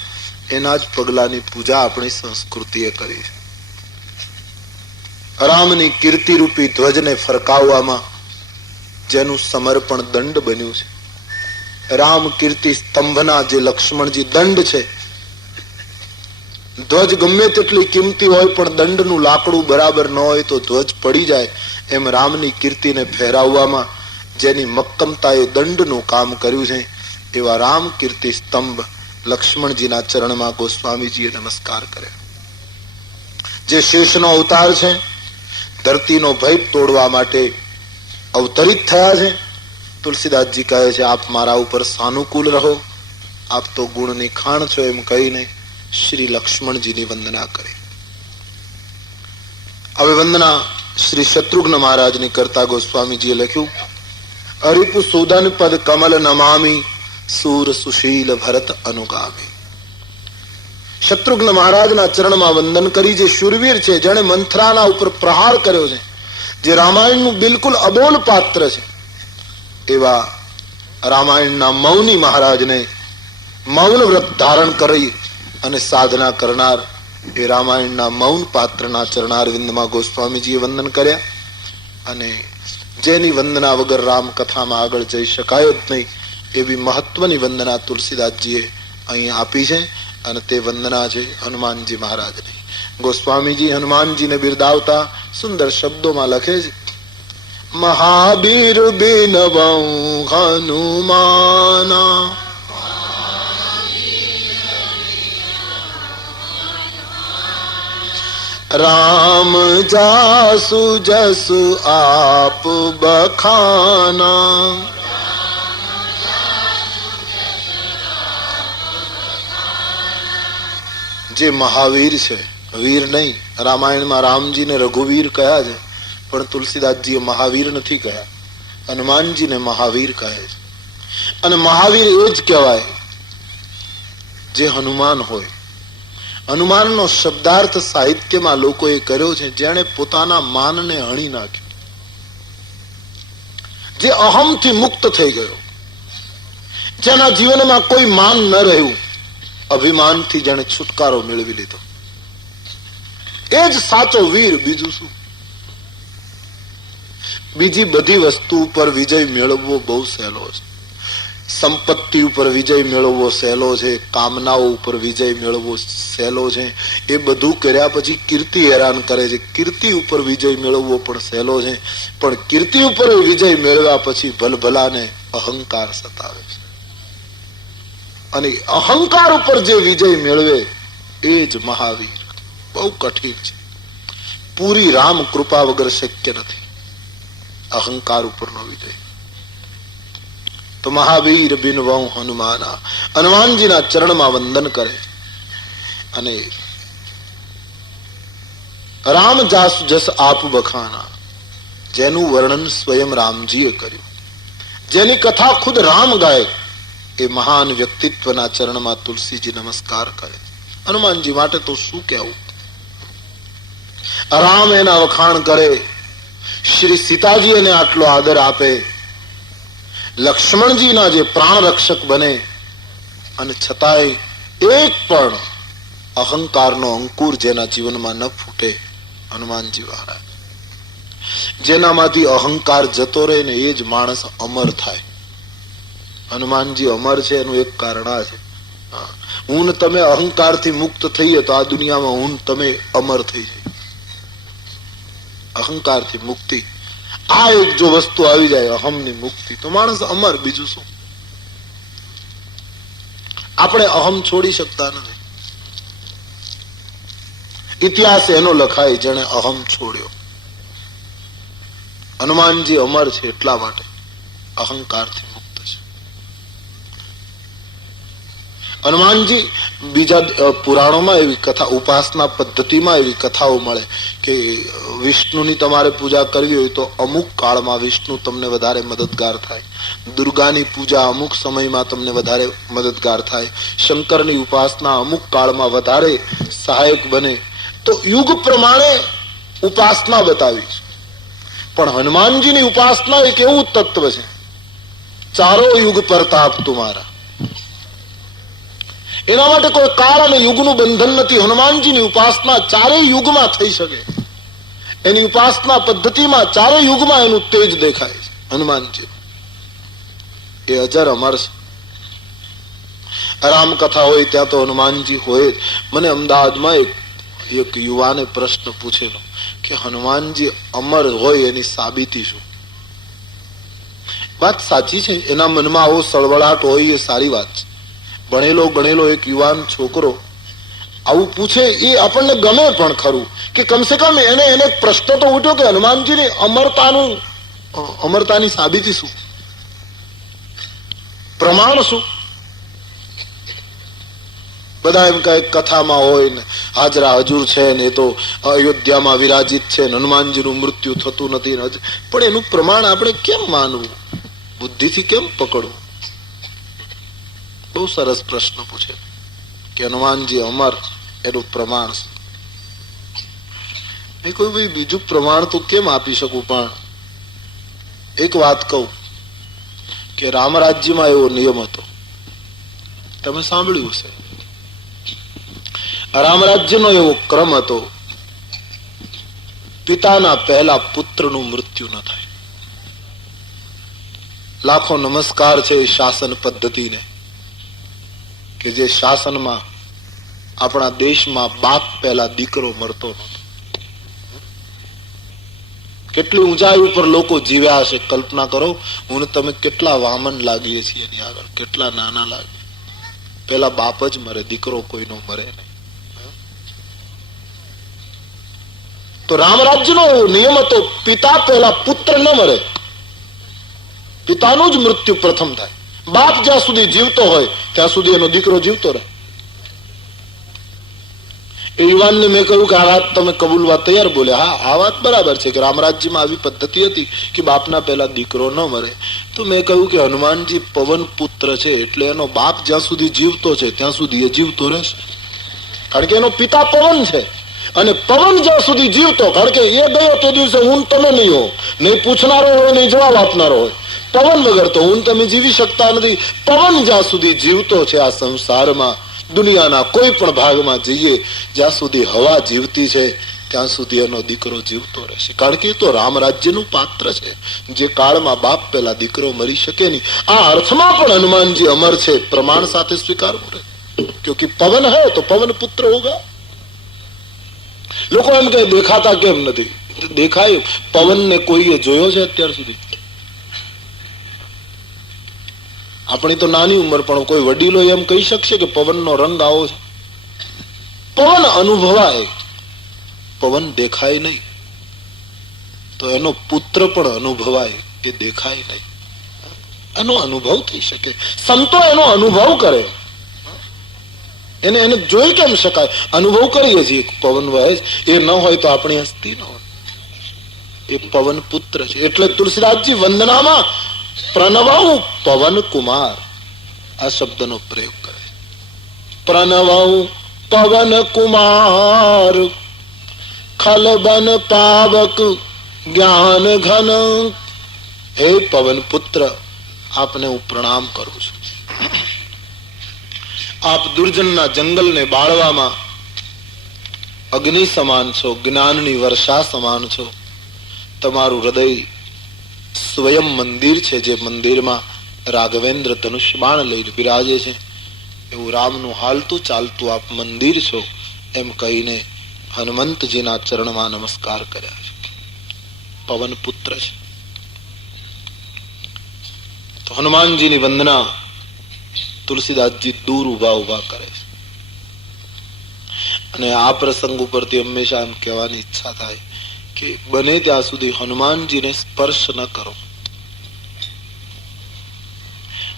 એના જ પગલાની પૂજા આપણી સંસ્કૃતિએ કરી છે. રામની કીર્તિ રૂપી ધ્વજને ફરકાવવામાં જેનું સમર્પણ દંડ બન્યું છે. રામ કીર્તિ સ્તંભના જે લક્ષ્મણજી દંડ છે, ધ્વજ ગમે તેટલી કિંમતી હોય પણ દંડનું લાકડું બરાબર ન હોય તો ધ્વજ પડી જાય, એમ રામની કીર્તિને ફેરાવવામાં જેની મક્કમતાએ દંડનું કામ કર્યું છે એવા રામ કીર્તિ સ્તંભ લક્ષ્મણજીના ચરણમાં ગોસ્વામીજીએ નમસ્કાર કર્યા. જે શેષનો અવતાર છે, ધરતીનો ભય તોડવા માટે અવતરિત થયા છે. તુલસીદાસજી કહે છે, આપ મારા ઉપર સાનુકૂળ રહો, આપ તો ગુણની ખાણ છો, એમ કહીને શ્રી લક્ષ્મણજીની વંદના કરી. હવે વંદના શ્રી શત્રુઘ્ન મહારાજની કરતા ગોસ્વામીજીએ લખ્યું, હરિપુ સુદન પદ કમલ નમામી, સૂર સુશીલ ભરત અનુગામી. શત્રુઘ્ન મહારાજના ચરણમાં વંદન કરી. જે શૂરવીર છે, જેણે મંથરાના ઉપર પ્રહાર કર્યો છે, જે રામાયણનું બિલકુલ અબોલ પાત્ર છે, એવા રામાયણના મૌની મહારાજને મૌન વ્રત ધારણ કરી અને સાધના કરનાર એ રામાયણના મૌન પાત્રના ચરણારવિંદમાં ગોસ્વામીજીએ વંદન કર્યા. અને જેની વંદના વગર રામ કથામાં આગળ જઈ શકાય જ નહીં એવી મહત્વની વંદના તુલસીદાસજીએ અહીં આપી છે. અને તે વંદના છે હનુમાનજી મહારાજની. ગોસ્વામીજી હનુમાનજીને બિરદાવતા સુંદર શબ્દોમાં લખે છે, મહાવીર બિનવઉ હનુમાના, રામ જાસુ જસ આપ બખાના, જે મહાવીર છે, વીર નહીં. રામાયણમાં રામજીને રઘુવીર કહ્યા છે, પણ તુલસીદાસજીએ મહાવીર નથી કહ્યા. હનુમાનજીને મહાવીર કહે છે. અને મહાવીર એ જ કહેવાય જે હનુમાન હોય. હનુમાનનો શબ્દાર્થ સાહિત્યમાં લોકોએ કર્યો છે જેણે પોતાના માનને હણી નાખ્યું, જે અહમથી મુક્ત થઈ ગયો, જેના જીવનમાં કોઈ માન ન રહ્યું, અભિમાનથી જેણે છુટકારો મેળવી લીધો, એ જ સાચો વીર. બીજું શું? બીજી બધી વસ્તુ ઉપર વિજય મેળવવો બહુ સહેલો છે. સંપત્તિ ઉપર વિજય મેળવવો સહેલો છે, કામનાઓ ઉપર વિજય મેળવવો સહેલો છે. એ બધું કર્યા પછી કીર્તિ હેરાન કરે છે. કીર્તિ ઉપર વિજય મેળવવો પણ સહેલો છે, પણ કીર્તિ ઉપર વિજય મેળવ્યા પછી ભલભલાને અહંકાર સતાવે છે. અને અહંકાર ઉપર જે વિજય મેળવે એ જ મહાવીર. બહુ કઠિન છે. પૂરી રામ કૃપા વગર શક્ય નથી અહંકાર ઉપરનો વિજય. તો મહાવીર બિનવઉ હનુમાના, હનુમાનજીના ચરણમાં વંદન કરે. અને રામ જાસુ જસ આપ બખાના, જેનું વર્ણન સ્વયં રામજીએ કર્યું, જેની કથા ખુદ રામ ગાય, એ મહાન વ્યક્તિત્વના ચરણમાં તુલસીજી નમસ્કાર કરે. હનુમાનજી માટે તો શું કહેવું. રામ એના વખાણ કરે, શ્રી સીતાજી એને આટલો આદર આપે, લક્ષ્મણજીના જે પ્રાણ રક્ષક બને, અને છતાંય એક પણ અહંકારનો અંકુર જેના જીવનમાં ન ફૂટે, હનુમાનજી વાળા. જેનામાંથી અહંકાર જતો રહે ને એ જ માણસ અમર થાય. હનુમાનજી અમર છે એનું એક કારણ આ છે. હું ને તમે અહંકારથી મુક્ત થઈએ તો આ દુનિયામાં હું તમે અમર થઈ જાય. અહંકારથી મુક્તિ, આ એક જો વસ્તુ આવી જાય, અહમની મુક્તિ, તો માણસ અમર. બીજું શું? આપણે અહમ છોડી શકતા નથી. ઇતિહાસ એનો લખાય જેણે અહમ છોડ્યો. હનુમાનજી અમર છે એટલા માટે અહંકારથી મુક્ત છે. હનુમાનજી બીજા પુરાણોમાં એવી કથા, ઉપાસના પદ્ધતિમાં એવી કથાઓ મળે કે વિષ્ણુની તમારે પૂજા કરવી હોય તો અમુક કાળમાં વિષ્ણુ તમને વધારે મદદગાર થાય, દુર્ગાની પૂજા અમુક સમયમાં તમને વધારે મદદગાર થાય, શંકરની ઉપાસના અમુક કાળમાં વધારે સહાયક બને. તો યુગ પ્રમાણે ઉપાસના બતાવી છે. પણ હનુમાનજીની ઉપાસના એક એવું તત્વ છે, ચારો યુગ પ્રતાપ તુમારા. એના માટે કોઈ કાળ અને યુગનું બંધન નથી. હનુમાનજીની ઉપાસના ચારેય યુગમાં થઈ શકે. એની ઉપાસના પદ્ધતિમાં ચારેય યુગમાં એનું તેજ દેખાય છે. હનુમાનજી એ અજર અમર છે. રામકથા હોય ત્યાં તો હનુમાનજી હોય જ. મને અમદાવાદમાં એક યુવાને પ્રશ્ન પૂછેલો કે હનુમાનજી અમર હોય એની સાબિતી શું? વાત સાચી છે, એના મનમાં આવો સળવળાટ હોય એ સારી વાત છે. ભણેલો ગણેલો એક યુવાન છોકરો આવું પૂછે એ આપણને ગમે પણ ખરું, કે કમસે કમ એને પ્રશ્ન તો ઉઠ્યો કે હનુમાનજીની અમરતાની સાબિતી શું, પ્રમાણ શું? બધા એમ કહે કથામાં હોય ને હાજરા હજુર છે ને એ તો અયોધ્યામાં વિરાજિત છે ને હનુમાનજીનું મૃત્યુ થતું નથી, પણ એનું પ્રમાણ આપણે કેમ માનવું, બુદ્ધિથી કેમ પકડવું? બહુ સરસ પ્રશ્ન પૂછે કે હનુમાનજી અમર એનું પ્રમાણ નહીં. કોઈ ભાઈ બીજું પ્રમાણ તો કેમ આપી શકું, પણ એક વાત કહું કે રામ રાજ્યમાં એવો નિયમ હતો, તમે સાંભળ્યું હશે. રામ રાજ્યનો એવો ક્રમ હતો, પિતાના પહેલા પુત્રનું મૃત્યુ ન થાય. લાખો નમસ્કાર છે શાસન પદ્ધતિને, કે જે શાસનમાં આપણા દેશમાં બાપ પહેલા દીકરો મરતો નહોતો. કેટલી ઊંચાઈ ઉપર લોકો જીવ્યા હશે, કલ્પના કરો. હું તમે કેટલા વામન લાગીએ છીએ એની આગળ, કેટલા નાના લાગીએ. પેલા બાપ જ મરે, દીકરો કોઈનો મરે નહીં. તો રામ રાજ્યનો નિયમ હતો, પિતા પહેલા પુત્ર ન મરે, પિતાનું જ મૃત્યુ પ્રથમ થાય. બાપ જ્યાં સુધી જીવતો હોય ત્યાં સુધી એનો દીકરો જીવતો રહે. એ યુવાનને મેં કહ્યું કે આ વાત તમે કબૂલવા તૈયાર? બોલે હા, આ વાત બરાબર છે કે રામ રાજ્યમાં આવી પદ્ધતિ હતી કે બાપના પહેલા દીકરો ન મરે. તો મેં કહ્યું કે હનુમાનજી પવન પુત્ર છે, એટલે એનો બાપ જ્યાં સુધી જીવતો છે ત્યાં સુધી એ જીવતો રહેશે, કારણ કે એનો પિતા પવન છે. અને પવન જ્યાં સુધી જીવતો, કારણ કે એ ગયો તે દિવસે હું તમે નહીં હો, નહીં પૂછનારો હોય નહીં જવાબ આપનારો હોય. પવન વગર તો હું તમે જીવી શકતા નથી. પવન જ્યાં સુધી જીવતો છે આ સંસારમાં, દુનિયાના કોઈ પણ ભાગમાં જઈએ, જ્યાં સુધી હવા જીવતી છે ત્યાં સુધી એનો દીકરો જીવતો રહેશે, કારણ કે એ તો રામ રાજ્યનું પાત્ર છે. જે કાળમાં બાપ પહેલા દીકરો મરી શકે નહીં, આ અર્થમાં પણ હનુમાનજી અમર છે. પ્રમાણ સાથે સ્વીકારવું રહે, ક્યોંકि પવન હૈ તો પવન પુત્ર હોગા. લોકો એમ કે દેખાતા કેમ નથી? દેખાય. પવનને કોઈએ જોયો છે અત્યાર સુધી? આપણી તો નાની ઉંમર, પણ કોઈ વડીલો એમ કહી શકશે કે પવનનો રંગ આવો છે? પવન અનુભવાય, પવન દેખાય નહીં. તો એનો પુત્ર પણ અનુભવાય, એ દેખાય નહીં. એનો અનુભવ થઈ શકે. સંતો એનો અનુભવ કરે, એને જોઈ કેમ શકાય? અનુભવ કરીએ છીએ પવન વહે, એ ન હોય તો આપણી હસ્તી ન હોય. એ પવન પુત્ર છે. એટલે તુલસીદાસજી વંદનામાં પ્રણવાઉ પવન કુમાર આ શબ્દનો પ્રયોગ કરે. પ્રણવાઉ પવન કુમાર ખલબન પાવક જ્ઞાન ઘન. હે પવન પુત્ર, આપને હું પ્રણામ કરું છું. આપ દુર્જનના જંગલને બાળવામાં અગ્નિ સમાન છો, જ્ઞાનની વર્ષા સમાન છો. તમારું હૃદય સ્વયં મંદિર છે, જે મંદિરમાં રાઘવેન્દ્ર ધનુષ્યબાણ લઈને બિરાજે છે, એવું રામનું હાલતું ચાલતું આપ મંદિર છો, એમ કહીને હનુમંતજીના ચરણમાં નમસ્કાર કર્યા છે. પવન પુત્ર છે. તો હનુમાનજીની વંદના તુલસીદાસજી દૂર ઉભા ઉભા કરે છે. અને આ પ્રસંગ ઉપરથી હંમેશા એમ કહેવાની ઈચ્છા થાય કે બને ત્યાં સુધી હનુમાનજીને સ્પર્શ ન કરો.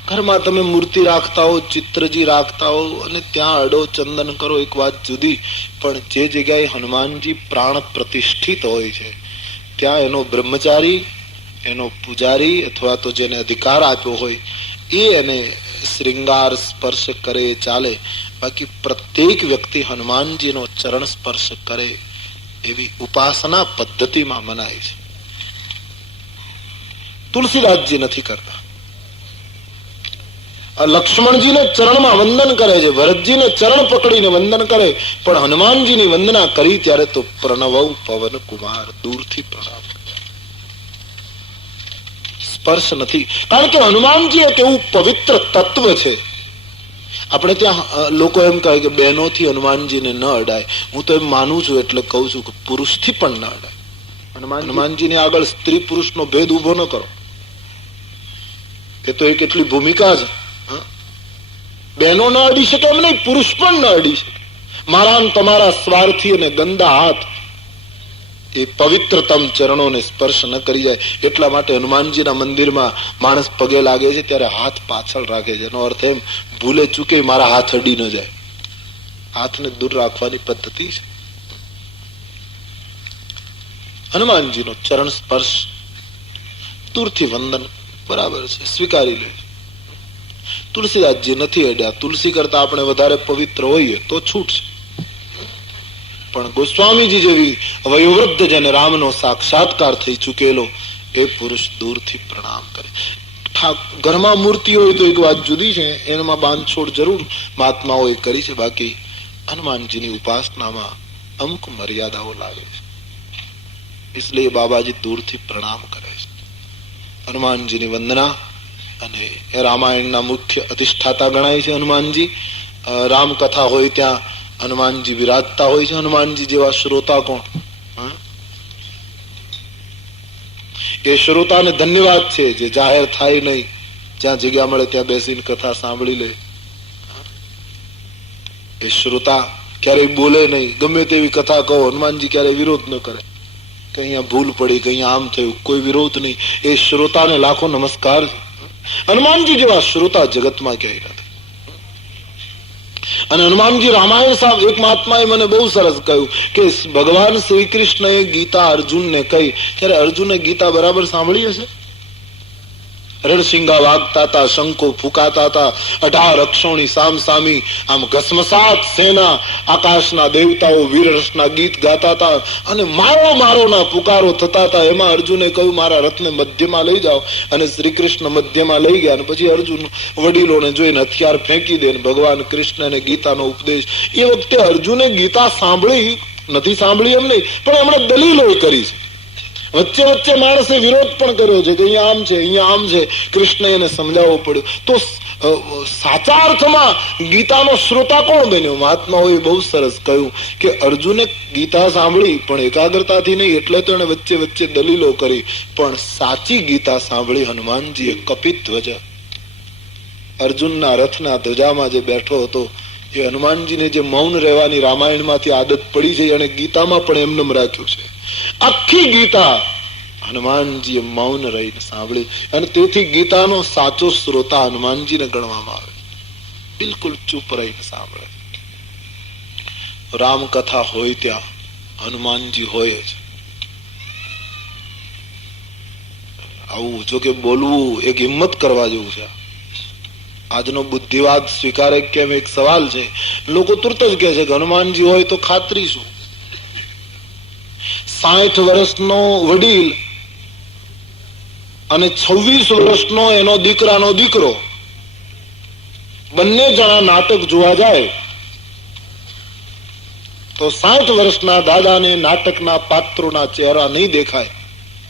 ઘરમાં તમે મૂર્તિ રાખતા હો, ચિત્રજી રાખતા હો અને ત્યાં અડો ચંદન કરો, એક વાત જુદી, પણ જે જગ્યાએ હનુમાનજી પ્રાણ પ્રતિષ્ઠિત હોય છે ત્યાં એનો બ્રહ્મચારી, એનો પૂજારી અથવા તો જેને અધિકાર આપ્યો હોય એ એને શ્રૃંગાર સ્પર્શ કરે ચાલે. બાકી પ્રત્યેક વ્યક્તિ હનુમાનજીનો ચરણ સ્પર્શ કરે એવી ઉપાસના પદ્ધતિમાં મનાય છે. તુલસીદાસજી નથી કરતા. લક્ષ્મણજીને ચરણમાં વંદન કરે છે, ભરતજીને ચરણ પકડીને વંદન કરે, પણ હનુમાનજીની વંદના કરી ત્યારે તો પ્રણવૌ પવન કુમાર, દૂરથી પ્રણામ, સ્પર્શ નથી. કારણ કે હનુમાનજી એક એવું પવિત્ર તત્વ છે. આપણે ત્યાં લોકો એમ કહે કે બહેનોથી હનુમાનજીને ન અડાય. હું તો એમ માનું છું, એટલે કહું છું કે પુરુષથી પણ ન અડાય. હનુમાનજીની આગળ સ્ત્રી પુરુષનો ભેદ ઉભો ન કરો. એ તો એક એટલી ભૂમિકા છે. બહેનો ન અડી શકે એમ નહીં, પુરુષ પણ ન અડી શકે. મારા તમારા સ્વાર્થી અને ગંદા હાથ એ પવિત્રતમ ચરણોને સ્પર્શ ન કરી જાય. એટલા માટે હનુમાનજીના મંદિરમાં માણસ પગે લાગે છે ત્યારે હાથ પાછળ રાખે છે. એનો અર્થ એમ, ભૂલે ચૂકે મારા હાથ અડી ન જાય. હાથને દૂર રાખવાની પદ્ધતિ છે. હનુમાનજીનો ચરણ સ્પર્શ, દૂરથી વંદન બરાબર છે, સ્વીકારી લે. તુલસીદાસજી નથી અડ્યા. તુલસી કરતા આપણે વધારે પવિત્ર હોઈએ તો છૂટ છે, પણ ગોસ્વામીજી જેવી વયોવૃદ્ધ જેને રામનો સાક્ષાત્કાર થઈ ચૂકેલો એ પુરુષ દૂરથી પ્રણામ કરે. ઘરમાં મૂર્તિ હોય તો એક વાત જુદી છે, એમાં બાંધછોડ જરૂર મહાત્માઓએ કરી છે, બાકી હનુમાનજીની ઉપાસનામાં અમુક મર્યાદાઓ લાગે છે. इसलिए બાબાજી દૂરથી પ્રણામ કરે છે. હનુમાનજીની વંદના, અને રામાયણના મુખ્ય અધિષ્ઠાતા ગણાય છે હનુમાનજી. રામકથા હોય ત્યાં હનુમાનજી વિરાજતા હોય છે. હનુમાનજી જેવા શ્રોતા કોણ? એ શ્રોતાને ધન્યવાદ છે જે જાહેર થાય નહીં, જ્યાં જગ્યા મળે ત્યાં બેસીને કથા સાંભળી લે. એ શ્રોતા ક્યારેય બોલે નહીં, ગમે તેવી કથા કહો, હનુમાનજી ક્યારેય વિરોધ ન કરે. કે અહીંયા ભૂલ પડી, કે અહીંયા આમ થયું, કોઈ વિરોધ નહીં. એ શ્રોતાને લાખો નમસ્કાર. હનુમાનજી જેવા શ્રોતા જગતમાં ક્યાંય નથી. અને હનુમાનજી રામાયણ સાહેબ એક મહાત્માએ મને બહુ સરસ કહ્યું કે ભગવાન શ્રી કૃષ્ણએ ગીતા અર્જુનને કહી, ત્યારે અર્જુને ગીતા બરાબર સાંભળી હશે? રણસિંગા વાગતા હતા, શંકો ફૂંકાતા હતા, 18 અક્ષોની સામસામી આમ ઘસમસાત સેના, આકાશના દેવતાઓ વીરરસના ગીત ગાતા હતા અને મારો મારોના પુકારો થતા હતા. એમાં અર્જુને કહ્યું મારા રથને મધ્યમાં લઈ જાઓ, અને શ્રી કૃષ્ણ મધ્યમાં લઈ ગયા. અને પછી અર્જુન વડીલોને જોઈને હથિયાર ફેંકી દે, ભગવાન કૃષ્ણને ગીતાનો ઉપદેશ. એ વખતે અર્જુને ગીતા સાંભળી નથી, સાંભળી એમ નહીં, પણ એમણે દલીલો કરી છે. વચ્ચે વચ્ચે માણસે વિરોધ પણ કર્યો છે કે અહીંયા આમ છે, અહીંયા આમ છે. કૃષ્ણ એને સમજાવવો પડ્યો. તો સાચા અર્થમાં ગીતાનો શ્રોતા કોણ બન્યો? મહાત્માઓએ બહુ સરસ કહ્યું કે અર્જુને ગીતા સાંભળી પણ એકાગ્રતાથી નહીં, એટલે તો એને વચ્ચે વચ્ચે દલીલો કરી. પણ સાચી ગીતા સાંભળી હનુમાનજીએ. કપિત ધ્વજા, અર્જુનના રથના ધ્વજામાં જે બેઠો હતો, એ હનુમાનજીને જે મૌન રહેવાની રામાયણમાંથી આદત પડી છે, અને ગીતામાં પણ એમને રાખ્યું છે. આખી ગીતા હનુમાનજીએ મૌન રહીને સાંભળી, અને તેથી ગીતાનો સાચો શ્રોતા હનુમાનજીને ગણવામાં આવે. બિલકુલ ચૂપ રહીને સાંભળે. રામકથા હોય ત્યાં હનુમાનજી હોય જ. આવું જો કે બોલવું એક હિંમત કરવા જેવું છે. આજનો બુદ્ધિવાદ સ્વીકારે કેમ એક સવાલ છે. લોકો તુરત જ કહે છે કે હનુમાનજી હોય તો ખાતરી શું? 60 વર્ષનો વડીલ અને 26 વર્ષનો એનો દીકરાનો દીકરો, બંને જણા નાટક જોવા જાય તો 60 વર્ષના દાદાને નાટકના પાત્રોના ચહેરા નહીં દેખાય,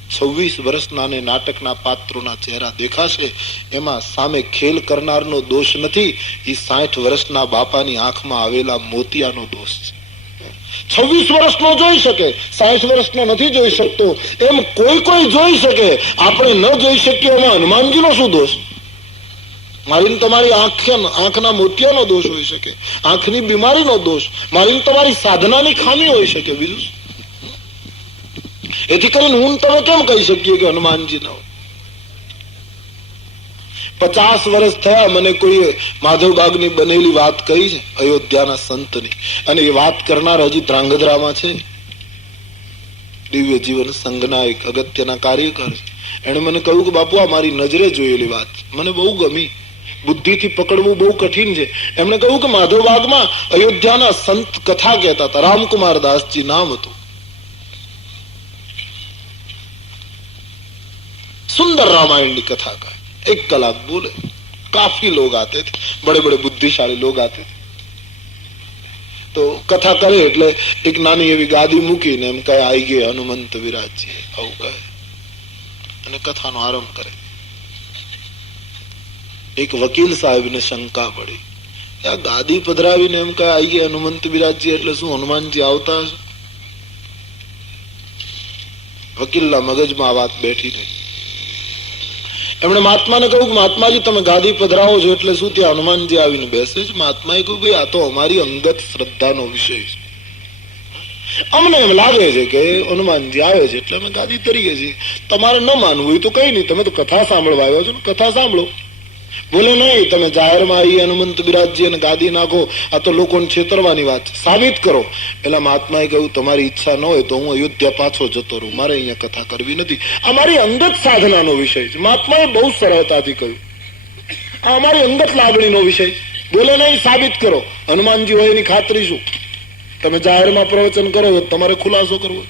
26 વર્ષના નાટકના પાત્રોના ચહેરા દેખાશે. એમાં સામે ખેલ કરનારનો દોષ નથી, એ 60 વર્ષના બાપાની આંખમાં આવેલા મોતિયાનો દોષ છે. 26 વર્ષનો જોઈ શકે, 60 વર્ષનો નથી જોઈ શકતો. એમ કોઈ જોઈ શકે, આપણે ન જોઈ શકીએ. એમાં હનુમાનજીનો શું દોષ? મારી તમારી આંખના મોતિયાનો દોષ હોઈ શકે, આંખની બીમારીનો દોષ, મારી તમારી સાધનાની ખામી હોઈ શકે, બીજું. એથી કરીને હું તમે કેમ કહી શકીએ કે હનુમાનજી ન હોય? 50 વર્ષ થયા, મને કોઈ માધવબાગની બનેલી વાત કરી છે અયોધ્યાના સંતની, અને એ વાત કરનાર હજી ધ્રાંગધ્રામાં છે. દિવ્ય જીવન સંઘના એક અગત્યના કાર્યકર છે. એને મને કહ્યું કે બાપુ આ મારી નજરે જોયેલી વાત મને બહુ ગમી, બુદ્ધિથી પકડવું બહુ કઠિન છે. એમણે કહ્યું કે માધવબાગમાં અયોધ્યાના સંત કથા કહેતા હતા, રામકુમાર દાસજી નામ હતું. सुंदर रामायण की कथा का 1 कलाक बोले, काफी लोग आते थे, बड़े बड़े बुद्धिशाली लोग आते थे. तो कथा करे એટલે એક નાની એવી ગાદી મૂકીને એમ કહે આવી ગયે હનુમંત વિરાજજી, આવું કહે અને કથાનો આરંભ કરે. એક વકીલ સાહેબને શંકા પડી, આ ગાદી પધરાવીને એમ કહે આવી ગયે હનુમંત વિરાજજી, એટલે શું હનુમાનજી આવતા હશે? વકીલના મગજમાં આ વાત બેઠી રહી. એમણે મહાત્માને કહ્યું કે મહાત્માજી તમે ગાદી પધરાવો છો એટલે શું ત્યાં હનુમાનજી આવીને બેસે છે? મહાત્માએ કહ્યું ભાઈ આ તો અમારી અંગત શ્રદ્ધાનો વિષય છે, અમને એમ લાગે છે કે હનુમાનજી આવે છે એટલે અમે ગાદી ધરીએ છીએ. તમારે ન માનવું હોય તો કઈ નહીં, તમે તો કથા સાંભળવા આવ્યો છો ને, કથા સાંભળો. બોલે નહીં, તમે જાહેરમાં આવી હનુમંત બિરાજજી અને ગાદી નાખો, આ તો લોકોને છેતરવાની વાત છે, સાબિત કરો. એટલે મહાત્માએ કહ્યું તમારી ઈચ્છા ન હોય તો હું અયોધ્યા પાછો જતો રહું, મારે અહીંયા કથા કરવી નથી, આ મારી અંગત સાધનાનો વિષય છે. મહાત્માએ બહુ સરળતાથી કહ્યું આ અમારી અંગત લાગણીનો વિષય. બોલે નહીં, સાબિત કરો. હનુમાનજી હોય એની ખાતરી શું? તમે જાહેરમાં પ્રવચન કરો તો તમારે ખુલાસો કરવો.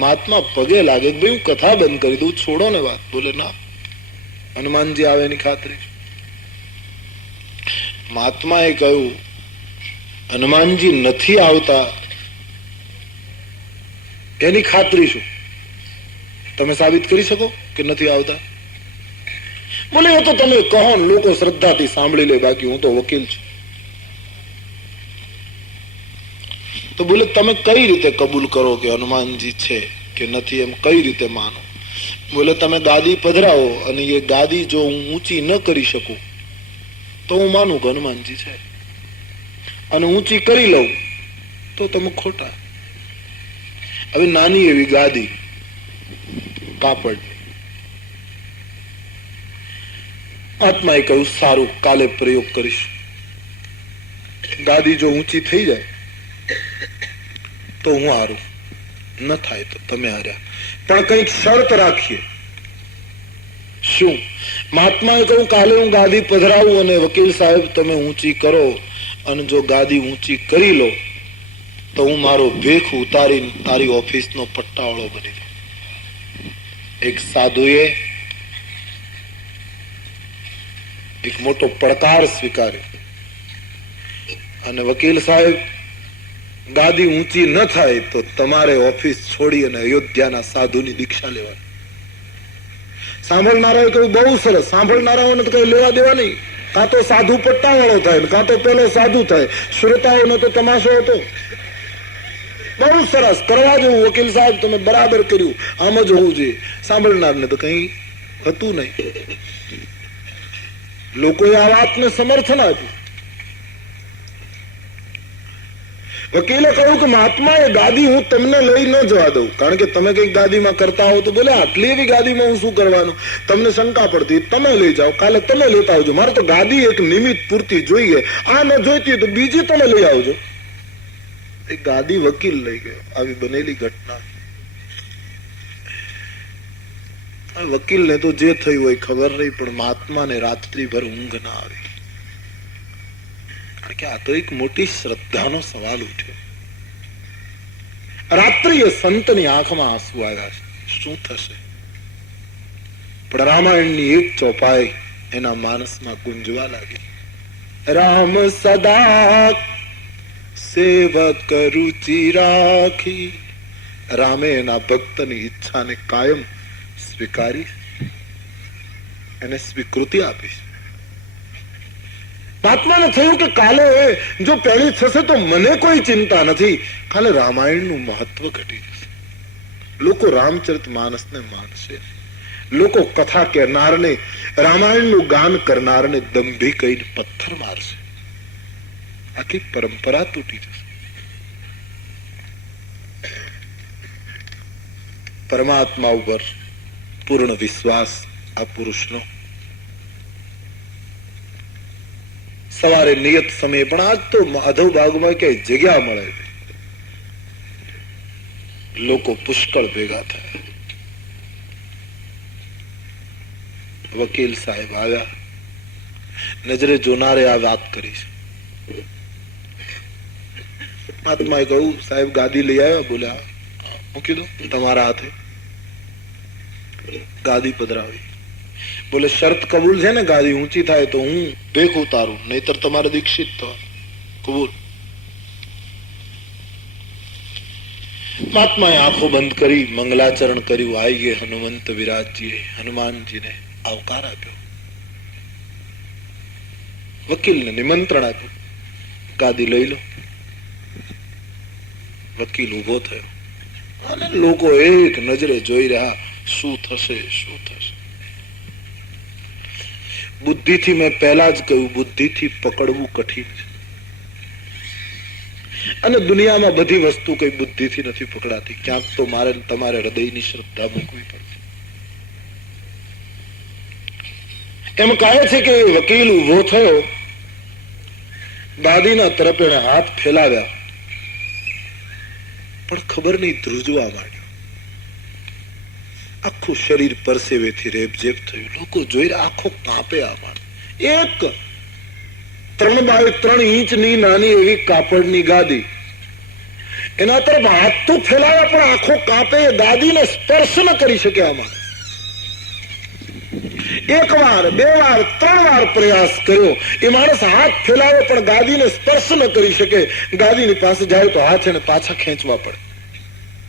મહાત્મા પગે લાગે ભાઈ હું કથા બંધ કરી દઉં, છોડો ને વાત. બોલે ના, હનુમાનજી આવે એની ખાતરી. મહાત્માએ કહ્યું હનુમાનજી નથી આવતા એની ખાતરી શું? તમે સાબિત કરી શકો કે નથી આવતા? બોલે એ તો તમે કહો ને, લોકો શ્રદ્ધાથી સાંભળી લે, બાકી હું તો વકીલ છું. તો બોલે તમે કઈ રીતે કબૂલ કરો કે હનુમાનજી છે કે નથી, એમ કઈ રીતે માનો? બોલે તમે ગાદી પધરાવો અને એ ગાદી જો હું ઊંચી ન કરી શકું તો હું માનું કે હનુમાનજી છે, અને ઊંચી કરી લઉં તો તમે ખોટા. હવે નાની એવી ગાદી કાપડ. આત્માએ કહ્યું, સારું, કાલે પ્રયોગ કરીશ. ગાદી જો ઊંચી થઈ જાય તો હું હારું, ન થાય તો તમે હાર્યા, પણ કંઈક શરત રાખીએ. શું? મહાત્માએ કહ્યું, કાલે હું ગાદી પધરાવું અને વકીલ સાહેબ તમે ઊંચી કરો, અને જો ગાદી ઊંચી કરી લો તો હું મારો ભેખ ઉતારીને તારી ઓફિસનો પટ્ટાવાળો બની જાઉં. એક સાધુએ એક મોટો પડકાર સ્વીકાર્યો, અને વકીલ સાહેબ ગાદી ઊંચી ન થાય તો તમારે ઓફિસ છોડી અને અયોધ્યાના સાધુની દીક્ષા લેવાની. સાંભળનારાએ કહ્યું, બહુ સરસ. સાંભળનારાઓને તો કઈ લેવા દેવા નહીં, કાં તો સાધુ પટ્ટાવાળો થાય, કાં તો પેલો સાધુ થાય. શ્રોતાઓનો તો તમાશો હતો. બહુ સરસ, કરવા જેવું. વકીલ સાહેબ તમે બરાબર કર્યું, આમ જ હોવું જોઈએ. સાંભળનારને તો કઈ હતું નહીં. લોકોએ આ વાતને સમર્થન આપ્યું. વકીલે કહ્યું કે મહાત્મા, એ ગાદી હું તમને લઈ ન જવા દઉં, કારણ કે તમે કઈક ગાદીમાં કરતા હો તો બોલે આટલી એવી ગાદીમાં હું શું કરવાનું, તમને શંકા પડતી, તમે લઈ જાઓ, કાલે તમે લેતા આવજો. મારે તો ગાદી એક નિમિત્ત પૂરતી જોઈએ, આ ન જોઈતી તો બીજી તમે લઈ આવજો. એ ગાદી વકીલ લઈ ગયો. આવી બનેલી ઘટના. વકીલને તો જે થયું હોય ખબર નહીં, પણ મહાત્માને રાત્રિભર ઊંઘ ના આવી, કારણ કે આ તો એક મોટી શ્રદ્ધાનો સવાલ ઉઠ્યો. રાત્રિએ સંતની આંખમાં આંસુ આવ્યા છે. શું થશે? પણ રામાયણની એક ચોપાઈ એના માનસમાં ગુંજવા લાગી. રામ સદા સેવક રુચિ રાખી. રામે એના ભક્તની ઈચ્છાને કાયમ સ્વીકારી, એને સ્વીકૃતિ આપી. આત્માને થયું કે કાલે જો પહેલી થશે તો મને કોઈ ચિંતા નથી, કાલે રામાયણનું મહત્વ ઘટી જશે. લોકો રામચરિત માનસને માનશે, લોકો કથા કહેનારને, રામાયણનું ગાન કરનારને દંભી કહીને પથ્થર મારશે. આખી પરંપરા તૂટી જશે. પરમાત્મા ઉપર પૂર્ણ વિશ્વાસ આ પુરુષનો. સવારે નિયત સમયે, પણ આજ તો અધો ભાગમાં ક્યાંય જગ્યા મળે છે, લોકો પુષ્કળ ભેગા થાય. વકીલ સાહેબ આવ્યા, નજરે જોનારે આ વાત કરી છે. આત્માએ કહ્યું, સાહેબ ગાદી લઈ આવ્યા? બોલ્યા, મૂકી દો તમારા હાથે. ગાદી પધરાવી. બોલે, શરત કબૂલ છે ને? ગાદી ઊંચી થાય તો હું ભેખ ઉતારું, નહીતર તમારે દીક્ષિત થવાનું. કબૂલ. મહાત્માએ આંખો બંધ કરી મંગલાચરણ કર્યું. આવી ગયે હનુમંત વિરાજજીએ હનુમાનજીને આવકાર આપ્યો. વકીલને નિમંત્રણ આપ્યું, ગાદી લઈ લો. વકીલ ઉભો થયો અને લોકો એક નજરે જોઈ રહ્યા, શું થશે, શું થશે. બુદ્ધિથી, મેં પહેલા જ કહ્યું, બુદ્ધિથી પકડવું કઠિન છે, અને દુનિયામાં બધી વસ્તુ કઈ બુદ્ધિથી નથી પકડાતી. ક્યાંક તો મારે તમારે હૃદયની શ્રદ્ધા મૂકવી પડશે. એમ કહે છે કે વકીલ ઉભો થયો, ગાદીના તરફ એને હાથ ફેલાવ્યા, પણ ખબર નહીં ધ્રુજવા માંડ્યો. આખું શરીર પરસેવેથી રેબઝેબ થયું. લોકો જોઈ આખો કાંપે. એક 3 બાય 3 ઇંચની નાની એવી કાપડની ગાદી, એના તરફ હાથ તો ફેલાવ્યા પણ આખો કાંપે. ગાદીને સ્પર્શ ન કરી શકે. આમાં 1 વાર 2 વાર 3 વાર પ્રયાસ કર્યો. એ માણસ હાથ ફેલાવે પણ ગાદીને સ્પર્શ ન કરી શકે. ગાદીની પાસે જાય તો હાથ એને પાછા ખેંચવા પડે.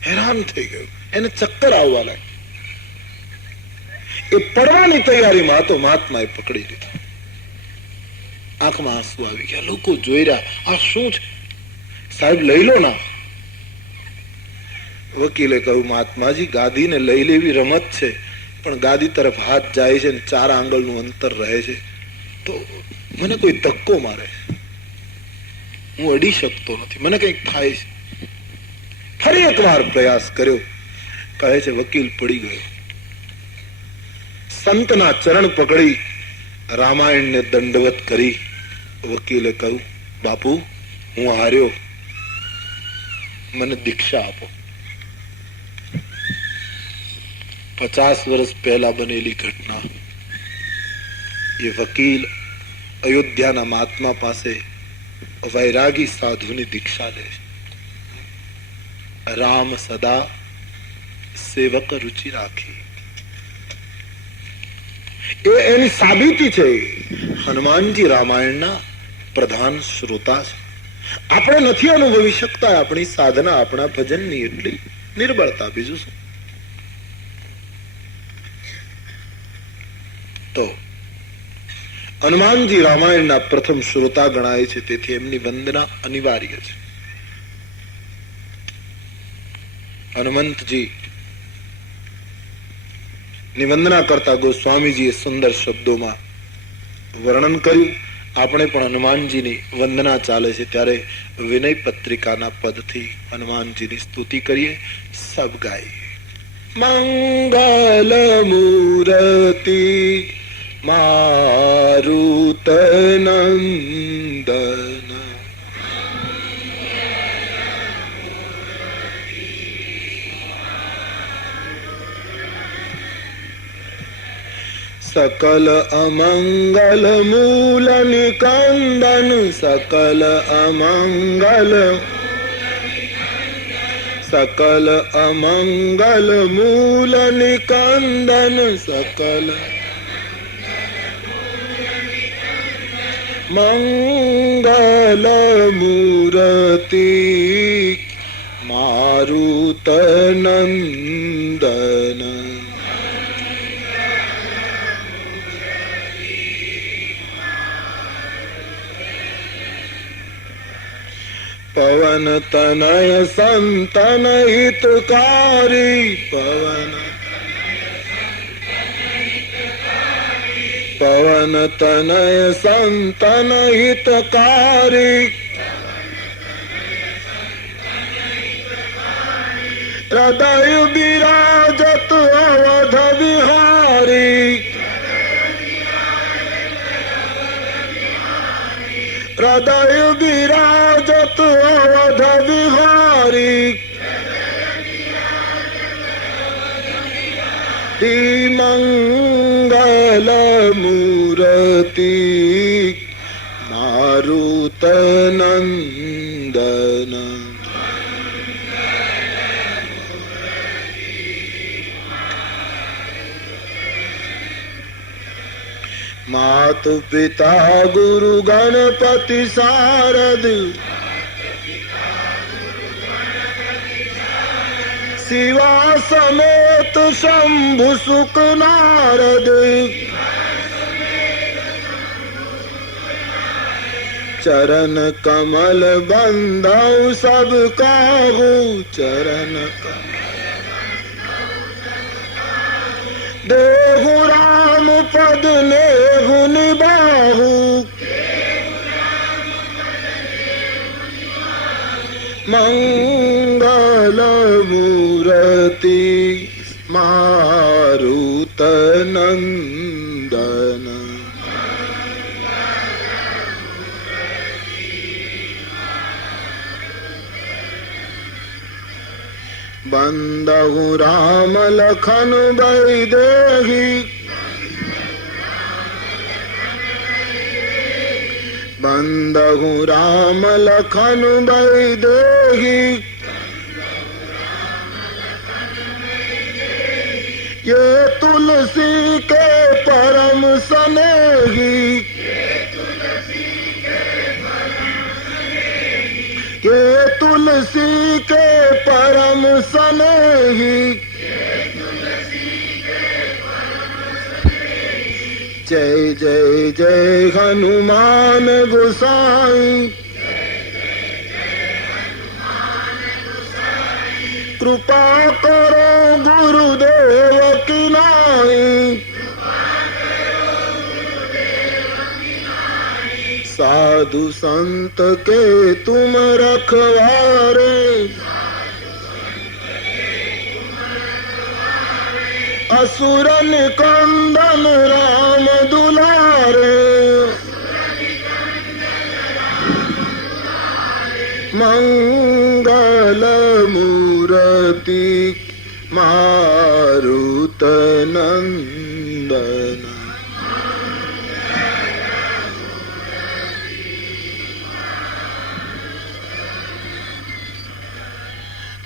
હેરાન થઈ ગયું, એને ચક્કર આવવા લાગ્યા. એ પડવાની તૈયારીમાં હતો, મહાત્માએ પકડી લીધા. આંખમાં આંસુ આવી ગયા. લોકો જોઈ રહ્યા, આ શું છે? સાહેબ લઈ લો ના. વકીલે કહ્યું, મહાત્માજી, ગાદીને લઈ લેવી રમત છે, પણ ગાદી તરફ હાથ જાય છે ને 4 આંગળનું અંતર રહે છે તો મને કોઈ ધક્કો મારે, હું અડી શકતો નથી, મને કંઈક થાય છે. ફરી 1 વાર પ્રયાસ કર્યો. કહે છે, વકીલ પડી ગયો. સંતના ચરણ પકડી રામાયણને દંડવત કરી વકીલે કહ્યું, બાપુ હું હાર્યો, મને દીક્ષા આપો. 50 વર્ષ પહેલા બનેલી ઘટના. એ વકીલ અયોધ્યાના મહાત્મા પાસે વૈરાગી સાધુની દીક્ષા લે. રામ સદા સેવક રુચિ રાખી. એ એની સાબિતી છે. હનુમાનજી રામાયણના પ્રધાન શ્રોતા છે. આપણે નથી અનુભવી શકતા આપણી સાધના, આપણા ભજનની એટલી નિર્બળતા. બીજું શું? તો હનુમાનજી રામાયણના પ્રથમ શ્રોતા ગણાય છે, તેથી એમની વંદના અનિવાર્ય છે. હનુમંતજી ની વંદના કરતા ગોસ્વામીજીએ સુંદર શબ્દોમાં વર્ણન કર્યું. આપણે પણ હનુમાનજીની વંદના ચાલે છે ત્યારે વિનય પત્રિકાના પદથી હનુમાનજીની સ્તુતિ કરીએ. સબ ગાઈએ. મંગલ મૂર્તિ મારુત નંદન सकल अमंगल मूल निकंदन सकल अमंगल मूल निकंदन सकल मंगल मूर्ति मारुत नंदन पवन तनय संतन हितकारी पवन तनय संतन हितकारी हृदय विराजत अवध विहारी हृदय विराजत अवध विहारी मंगल मूर्ति मारुत नंदन मातु पिता गुरु गणपति शारद शिवा समेत शंभु सुख नारद चरण कमल बंधौ सब काहू चरण देहु राम पद नेहु निबाहु मंगल मूर्ति मारुत नंदन बंदहु राम लखन वैदेही बंदहु राम लखन वैदेही ये तुलसी के परम स्नेही ये तुलसी के परम स्नेही जय जय जय हनुमान गोसाई कृपा करो गुरुदेव की नाई साधु संत के तुम रखवारे असुर निकंदन राम दुलारे, मंगल मूर्ति मारुत नंदन।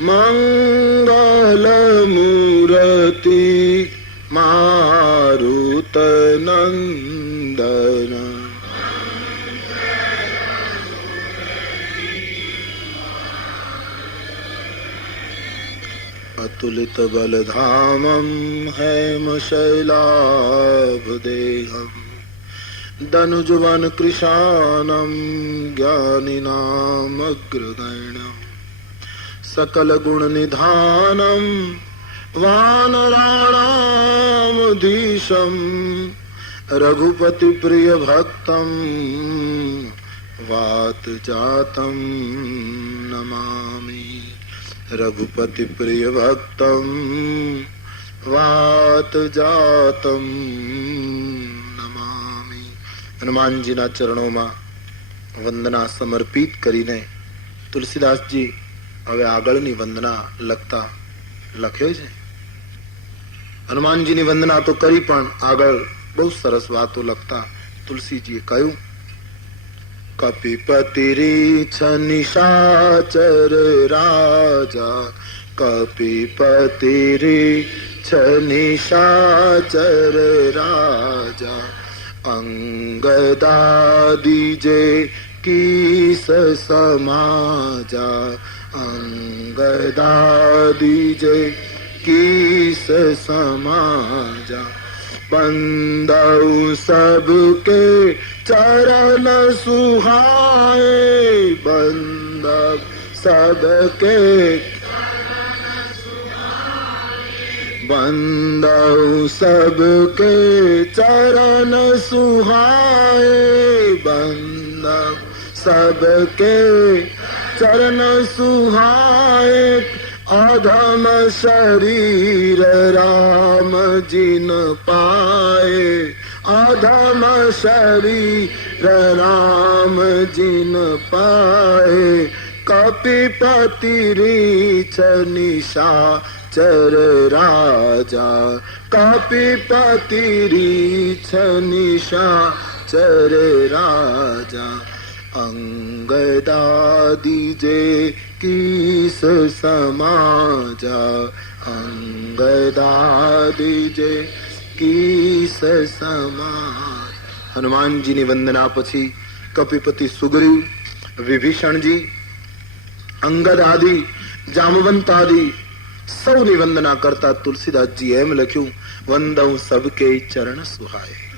मंगल मूर्ति मारुत नंदन। अतुलित बलधामं हेमशैलाभदेहं, दनुजवन कृशानं ज्ञानिनामग्रगण्यं, सकल गुण निधानं वानराणामधीशं, रघुपति प्रिय भक्तं वात जातं नमामि। रघुपति प्रिय भक्तं वात जातं नमामि। હનુમાનજીના ચરણોમાં વંદના સમર્પિત કરીને તુલસીદાસજી હવે આગળની વંદના લખતા લખ્યો છે. હનુમાનજીની વંદના તો કરી, પણ આગળ બહુ સરસ વાતો લખતા તુલસીજીએ કહ્યું, કપિપતિ રીછ નિશાચર રાજા, કપિપતિ રીછ નિશાચર રાજા, અંગદાદી જે કિસ સમાજા, અંગદાદી જે किस समाजा, बंदौ सबके चरण सुहाए, बंदौ सबके बंदौ सबके चरण सुहाए, बंदौ सबके चरण सुहाए, अधम शरीर राम जिन पाए, अधम शरीर राम जिन पाए, कपिपति रीछ निशाचर राजा, कपिपति रीछ निशाचर राजा, अंगदादी जे किस समाजा, अंगदादी जे किस समाज। હનુમાનજીની વંદના પછી કપિપતિ સુગ્રીવ, વિભીષણજી, અંગદ આદિ, જામવંત આદિ સૌની વંદના કરતા તુલસીદાસજી એમ લખ્યું, વંદઉ સબકે ચરણ સુહાય.